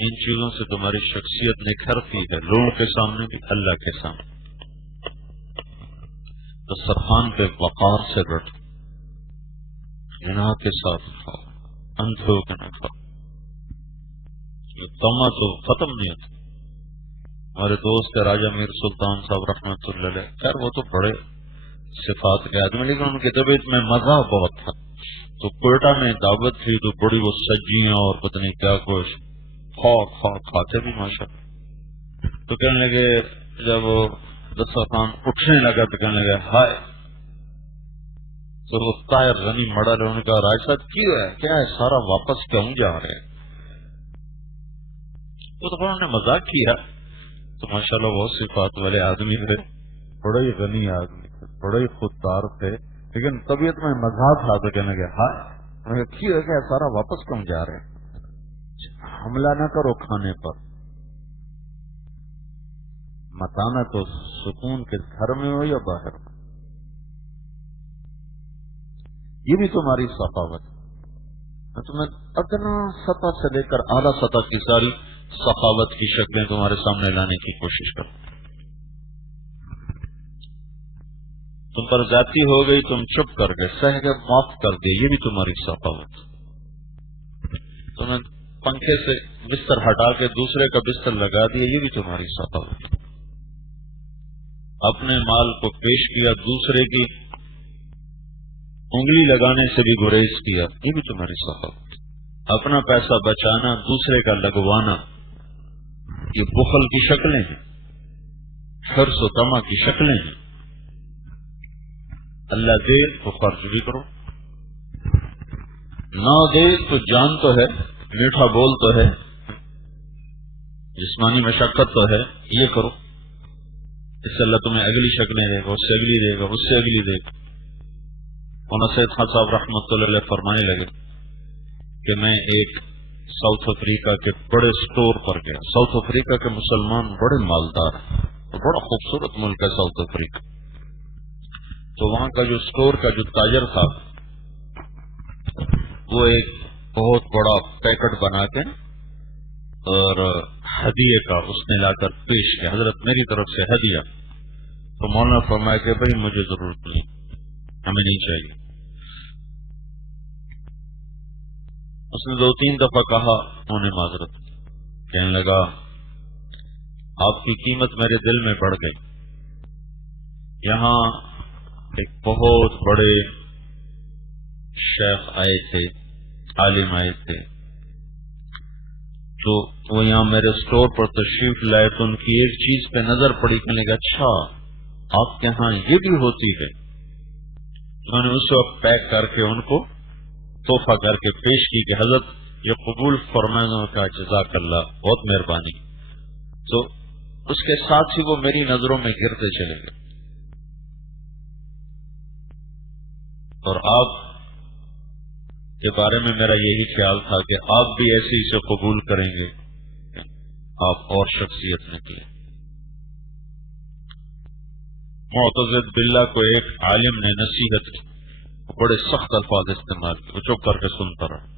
ان چیزوں سے تمہاری شخصیت نکھرتی ہے، لوگوں کے سامنے بھی، اللہ کے سامنے۔ دسترخوان پہ وقار سے بیٹھو، جناح کے ساتھ کھاؤ، اندھے ہو کے نہ کھاؤ، یہ تما تو ختم نہیں ہوتا۔ ہمارے دوست راجہ میر سلطان صاحب رحمۃ اللہ علیہ، خیر وہ تو بڑے صفات کے آدمی، لیکن ان کی طبیعت میں مزہ بہت تھا۔ تو کوئٹہ میں دعوت تھی تو بڑی وہ سجیاں اور پتہ نہیں کیا کچھ کھاتے بھی ماشاء اللہ۔ تو کہنے لگے جب وہ دسترخوان اٹھنے لگا تو کہنے لگے ہائے، تو وہ طاہر غنی مڑا لے، انہوں نے کہا راج صاحب کی ہے کیا ہے، سارا واپس کیوں جا رہے ہیں؟ وہ تو انہوں نے مذاق کیا، تو ماشاءاللہ بہت صفات والے آدمی تھے، بڑے ہی غنی آدمی تھے، بڑے ہی خوددار تھے، لیکن طبیعت میں مذاق تھا تو کہنے لگے ہائے کی ہے کیا، سارا واپس کیوں جا رہے ہیں؟ حملہ نہ کرو کھانے پر، متانا تو سکون کے گھر میں ہو یا باہر میں، یہ بھی تمہاری ثقافت ہے۔ تمہیں ادنا سطح سے لے کر اعلیٰ سطح کی ساری ثقافت کی شکلیں تمہارے سامنے لانے کی کوشش کرو۔ تم پر زیادتی ہو گئی، تم چپ کر گئے، سہ کے معاف کر دے، یہ بھی تمہاری ثقافت۔ تمہیں پنکھے سے بستر ہٹا کے دوسرے کا بستر لگا دیا، یہ بھی تمہاری ثقافت۔ اپنے مال کو پیش کیا، دوسرے کی انگلی لگانے سے بھی گریز کیا، یہ بھی تمہاری ثقافت۔ اپنا پیسہ بچانا، دوسرے کا لگوانا، یہ بخل کی شکلیں ہیں، حرص و طمع کی شکلیں ہیں۔ اللہ دے تو خرچ بھی کرو، نہ دے تو جان تو ہے، میٹھا بول تو ہے، جسمانی مشقت تو ہے، یہ کرو، اس سے اللہ تمہیں اگلی شکلیں دے گا، اس سے اگلی دے گا، اس سے اگلی دے گا۔ مولانا سید خان صاحب رحمۃ اللہ علیہ فرمانے لگے کہ میں ایک ساؤتھ افریقہ کے بڑے سٹور پر گیا۔ ساؤتھ افریقہ کے مسلمان بڑے مالدار ہیں، بڑا خوبصورت ملک ہے ساؤتھ افریقہ۔ تو وہاں کا جو سٹور کا جو تاجر تھا، وہ ایک بہت بڑا پیکٹ بنا کے اور ہدیے کا اس نے لا کر پیش کیا، حضرت میری طرف سے ہدیہ۔ تو مولانا فرمایا کہ بھائی مجھے ضرورت نہیں، ہمیں نہیں چاہیے۔ اس نے 2-3 دفعہ کہا، انہوں نے معذرت کہنے لگا آپ کی قیمت میرے دل میں بڑھ گئی، یہاں ایک بہت بڑے شیخ آئے تھے، عالم آئے تھے، تو وہ یہاں میرے اسٹور پر تشریف لائے تو ان کی ایک چیز پہ نظر پڑی، کہنے لگا اچھا آپ کے ہاں یہ بھی ہوتی ہے۔ میں نے اس وقت پیک کر کے ان کو تحفہ کر کے پیش کی کہ حضرت یہ قبول فرمانے کا جزاک اللہ، بہت مہربانی۔ تو اس کے ساتھ ہی وہ میری نظروں میں گرتے چلے گئے، اور آپ کے بارے میں میرا یہی خیال تھا کہ آپ بھی ایسے ہی سے قبول کریں گے، آپ اور شخصیت نکلے۔ معتزد باللہ کو ایک عالم نے نصیحت کی، بڑے سخت الفاظ استعمال کیے، وہ چپ کر کے سنتا رہا۔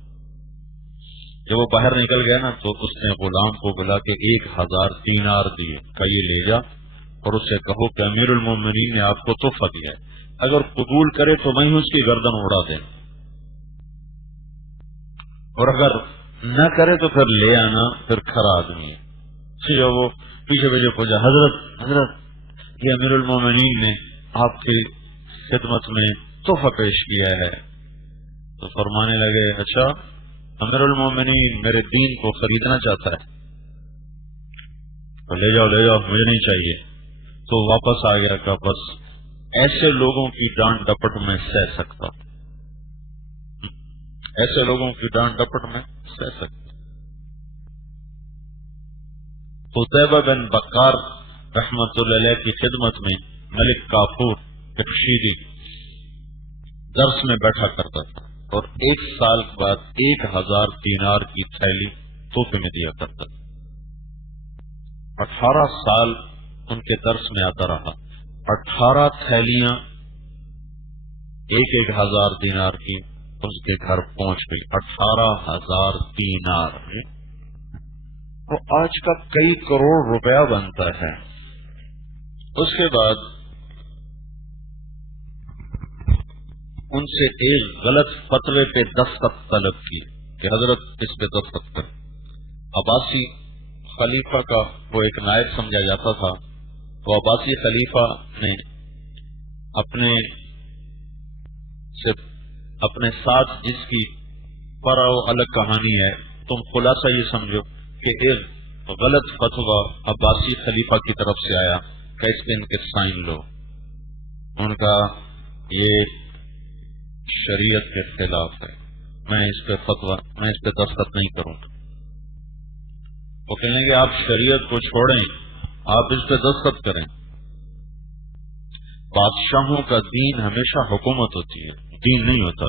جب وہ باہر نکل گیا نا تو اس نے غلام کو بلا کے 1000 دینار دیے، کہ یہ لے جا اور اسے کہو کہ امیر المومنین نے آپ کو تحفہ دیا ہے، اگر قبول کرے تو میں اس کی گردن اڑا دیں، اور اگر نہ کرے تو پھر لے آنا، پھر کھرا آدمی ہے۔ جب وہ پیچھے پیچھے پہنچا، حضرت یہ امیر المومنین نے آپ کی خدمت میں تحفہ پیش کیا ہے، تو فرمانے لگے اچھا امیر المومنین میرے دین کو خریدنا چاہتا ہے، تو لے جاؤ مجھے نہیں چاہیے۔ تو واپس آ گیا کہ بس ایسے لوگوں کی ڈانٹ ڈپٹ میں سہ سکتا، ایسے لوگوں کی ڈانٹ ڈپٹ میں سہ سکتا۔ قتیبہ بن بکار رحمت اللہ علیہ کی خدمت میں ملک کافور بخشیری درس میں بیٹھا کرتا تھا، اور 1 سال بعد 1000 دینار کی تھیلی تحفے میں دیا کرتا تھا۔ 18 سال ان کے درس میں آتا رہا، 18 تھیلیاں 1000 دینار کی اس کے گھر پہنچ گئی، 18,000 دینار، تو آج کا کئی کروڑ روپیہ بنتا ہے۔ اس کے بعد ان سے ایک غلط فتوے پہ دستخط طلب کی کہ حضرت اس پہ دستخط کر۔ عباسی خلیفہ کا وہ ایک نائب سمجھا جاتا تھا، تو عباسی خلیفہ نے اپنے ساتھ جس کی پر الگ کہانی ہے، تم خلاصہ یہ سمجھو کہ ایک غلط فتویٰ عباسی خلیفہ کی طرف سے آیا کہ اس پہ ان کے سائن لو۔ ان کا یہ شریعت کے خلاف ہے، میں اس پہ دستخط نہیں کروں گا۔ وہ کہیں گے آپ شریعت کو چھوڑیں، آپ اس پہ دستخط کریں۔ بادشاہوں کا دین ہمیشہ حکومت ہوتی ہے، دین نہیں ہوتا۔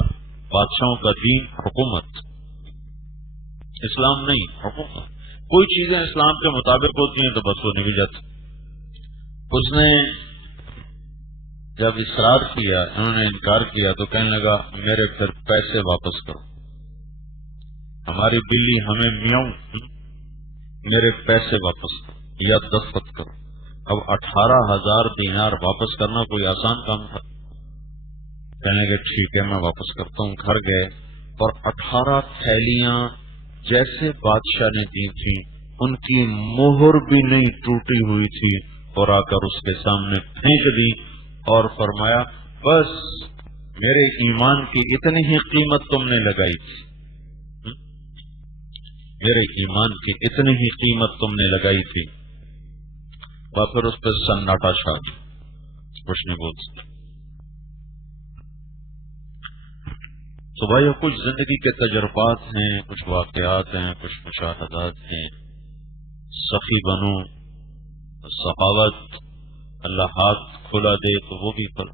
بادشاہوں کا دین حکومت، اسلام نہیں، حکومت۔ کوئی چیزیں اسلام کے مطابق ہوتی ہیں تو بس وہ نکل جاتی۔ اس نے جب اصرار کیا، انہوں نے انکار کیا، تو کہنے لگا میرے پھر پیسے واپس کرو، ہماری بلی ہمیں میاؤں، میرے پیسے واپس کرو یا دستخط کرو۔ اب 18,000 دینار واپس کرنا کوئی آسان کام تھا؟ کہنے لگے ٹھیک ہے میں واپس کرتا ہوں۔ گھر گئے اور 18 تھیلیاں جیسے بادشاہ نے دی تھی، ان کی مہر بھی نہیں ٹوٹی ہوئی تھی، اور آ کر اس کے سامنے پھینک دی اور فرمایا بس میرے ایمان کی اتنی ہی قیمت تم نے لگائی تھی، میرے ایمان کی اتنی ہی قیمت تم نے لگائی تھی۔ اور پھر اس پہ سناٹا چھا گیا، کچھ نہیں بول سکتا۔ تو بھائی کچھ زندگی کے تجربات ہیں، کچھ واقعات ہیں، کچھ مشاہدات ہیں۔ سخی بنو، سخاوت، اللہ ہاتھ کھلا دے تو وہ بھی کھلا،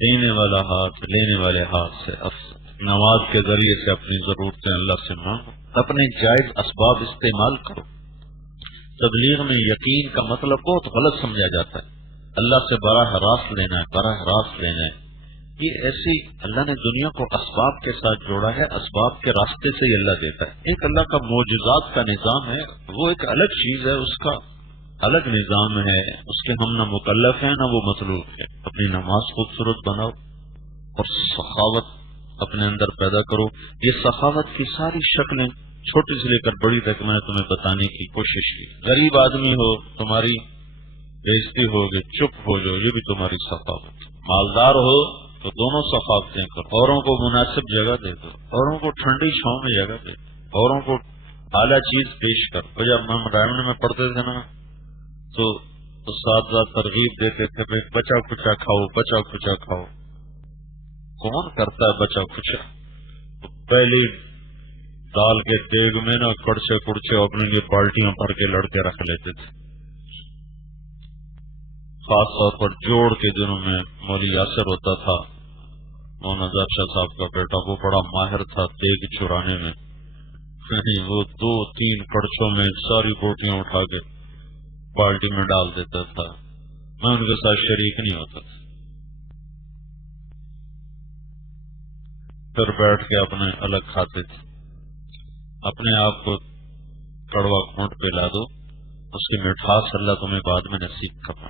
دینے والا ہاتھ لینے والے ہاتھ سے افضل۔ نماز کے ذریعے سے اپنی ضرورتیں اللہ سے مانگو، اپنے جائز اسباب استعمال کرو۔ تبلیغ میں یقین کا مطلب بہت غلط سمجھا جاتا ہے، اللہ سے براہ راست لینا ہے، براہ راست لینا ہے۔ یہ ایسی اللہ نے دنیا کو اسباب کے ساتھ جوڑا ہے، اسباب کے راستے سے ہی اللہ دیتا ہے۔ ایک اللہ کا معجزات کا نظام ہے، وہ ایک الگ چیز ہے، اس کا الگ نظام ہے، اس کے ہم نہ مکلف ہیں نہ وہ مطلوب ہے۔ اپنی نماز خوبصورت بناؤ اور سخاوت اپنے اندر پیدا کرو۔ یہ سخاوت کی ساری شکلیں چھوٹی سے لے کر بڑی تک میں نے تمہیں بتانے کی کوشش کی۔ غریب آدمی ہو، تمہاری بےزتی ہوگی، چپ ہو جاؤ، یہ بھی تمہاری سخاوت۔ مالدار ہو، تو دونوں ثقافتیں کرو، اوروں کو مناسب جگہ دے دو، اوروں کو ٹھنڈی چھاؤں میں جگہ دے دو، اوروں کو اعلیٰ چیز پیش کر۔ تو جب ہم رائمنڈ میں پڑھتے تھے نا تو اساتذہ ترغیب دیتے تھے بھائی بچا کچا کھاؤ، بچا کچا کھاؤ۔ کون کرتا ہے بچا کچا؟ تو پہلی دال کے دیگ میں نا کڑچے کڑچے اپنے لیے بالٹیاں بھر کے لڑکے رکھ لیتے تھے۔ خاص طور پر جوڑ کے دنوں میں مولوی یاسر ہوتا تھا، مولانا ظاہر شاہ صاحب کا بیٹا، وہ بڑا ماہر تھا دیگ چرانے میں۔ وہ 2-3 کڑچوں میں ساری بوٹیاں اٹھا کے بالٹی میں ڈال دیتا تھا، میں ان کے ساتھ شریک نہیں ہوتا تھا۔ پھر بیٹھ کے اپنے الگ کھاتے تھے۔ اپنے آپ کو کڑوا گھونٹ پلا دو، اس کی مٹھاس اللہ تمہیں بعد میں نصیب کرنا۔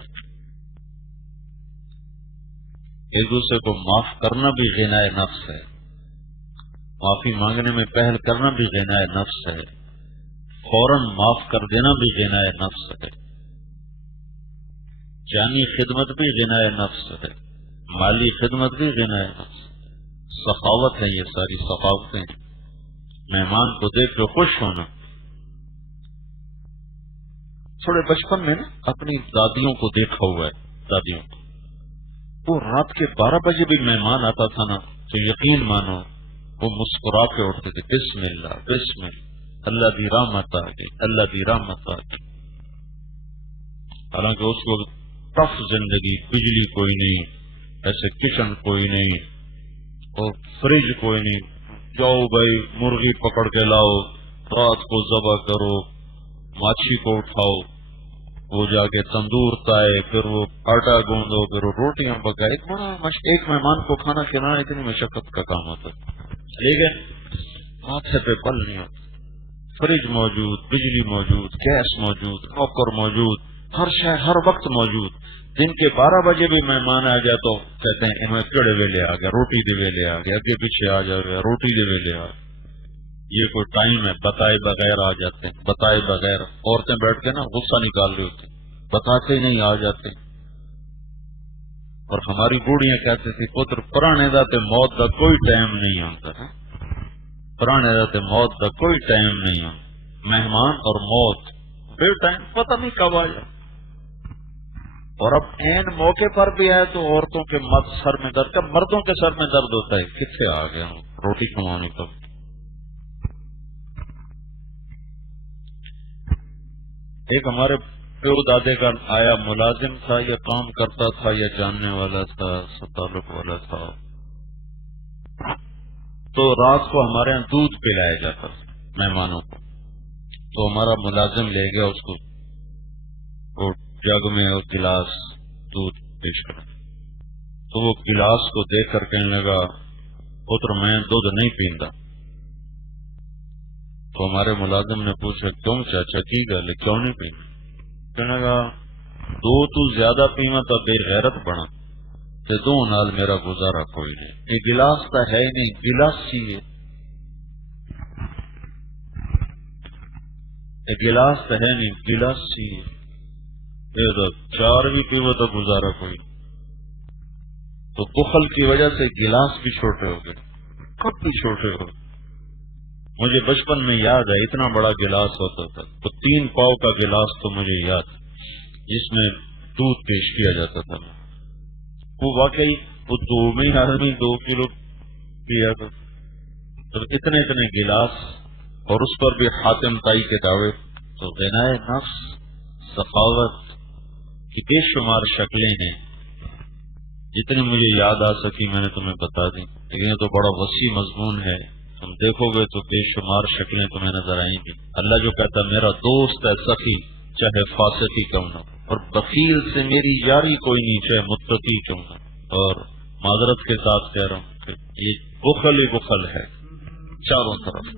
ایک دوسرے کو معاف کرنا بھی غنا نفس ہے، معافی مانگنے میں پہل کرنا بھی غنا نفس ہے، فوراً معاف کر دینا بھی غنا نفس ہے، جانی خدمت بھی غنا نفس ہے، مالی خدمت بھی غنا نفس، سخاوت ہے، یہ ساری سخاوتیں۔ مہمان کو دیکھ کے خوش ہونا۔ تھوڑے بچپن میں نا اپنی دادیوں کو دیکھا ہوا ہے، دادیوں کو، وہ رات کے 12 بجے بھی مہمان آتا تھا نا تو یقین مانو وہ مسکرا کے اٹھتے تھے، بسم اللہ بسم اللہ، اللہ دی رحمت آ گئی، اللہ دی رحمت آ گئی۔ حالانکہ اس وقت ٹف زندگی، بجلی کوئی نہیں، ایسے کچن کوئی نہیں اور فریج کوئی نہیں، جاؤ بھائی مرغی پکڑ کے لاؤ، رات کو ذبح کرو، ماچھی کو اٹھاؤ، وہ جا کے تندور تائے، پھر وہ آٹا گوندو، پھر وہ روٹیاں پکائے۔ ایک مہمان کو کھانا کھلانا اتنی مشقت کا کام ہوتا ہے، لیکن ماتھے پہ پل نہیں ہوتا۔ فریج موجود، بجلی موجود، گیس موجود، نوکر موجود، ہر شے ہر وقت موجود۔ دن کے 12 بجے بھی مہمان آ گیا تو کہتے ہیں انہیں کڑے ویلے آ گیا، روٹی دے ویلے آ گیا، اگے پیچھے آ جائے روٹی دے ویلے آ گیا۔ یہ کوئی ٹائم ہے؟ بتائے بغیر آ جاتے ہیں، بتائے بغیر۔ عورتیں بیٹھ کے نا غصہ نکال رہی ہوتی، بتاتے نہیں آ جاتے۔ اور ہماری بوڑھیاں کہتے تھی پتر پرانے دا تے موت دا کوئی ٹائم نہیں آتا ہے، پرانے دا تے موت دا کوئی ٹائم نہیں آتا۔ مہمان اور موت بے ٹائم، پتہ نہیں کب آ جائے۔ اور اب این موقع پر بھی آئے تو عورتوں کے سر میں درد، کب مردوں کے سر میں درد ہوتا ہے، کتنے آ گیا ہوں روٹی کمانے کا۔ ایک ہمارے پیو دادے کا آیا ملازم تھا، یا کام کرتا تھا، یا جاننے والا تھا، تعلق والا تھا، تو رات کو ہمارے یہاں دودھ پلایا جاتا تھا مہمانوں کو۔ تو ہمارا ملازم لے گیا اس کو، وہ جگ میں اور گلاس دودھ پیش کرا، تو وہ گلاس کو دیکھ کر کہنے لگا پتر میں دودھ نہیں پیندا۔ تو ہمارے ملازم نے پوچھا کیوں چاچا کی گل ہے، کیوں نہیں پیندا؟ کہنے لگا دو تو زیادہ پیواں تو بے غیرت بنا تے دو نال میرا گزارا کوئی نہیں، یہ گلاس تو ہے ہی نہیں، گلاسی ہے، یہ گلاس تو ہے نہیں، گلاسی ہے، یہ تو چار بھی پیو تو گزارا کوئی۔ تو بخل کی وجہ سے گلاس بھی چھوٹے ہو گئے، کب بھی چھوٹے ہو گئے۔ مجھے بچپن میں یاد ہے اتنا بڑا گلاس ہوتا تھا، تو 3 پاؤ کا گلاس تو مجھے یاد، جس میں دودھ پیش کیا جاتا تھا۔ وہ واقعی وہ 2 میں آدمی 2 کلو پیا تھا، تو اتنے اتنے گلاس، اور اس پر بھی حاتم تائی کے دعوے۔ تو غنائے نفس، سخاوت کی بے شمار شکلیں ہیں، جتنی مجھے یاد آ سکی میں نے تمہیں بتا دی، لیکن یہ تو بڑا وسیع مضمون ہے، تم دیکھو گے تو بے شمار شکلیں تمہیں نظر آئیں گی۔ اللہ جو کہتا ہے میرا دوست ہے سخی چاہے فاسق ہی کیوں نہ، اور بخیل سے میری یاری کوئی نہیں چاہے متقی کیوں نہ۔ اور معذرت کے ساتھ کہہ رہا ہوں کہ یہ بخل ہی بخل ہے چاروں طرف۔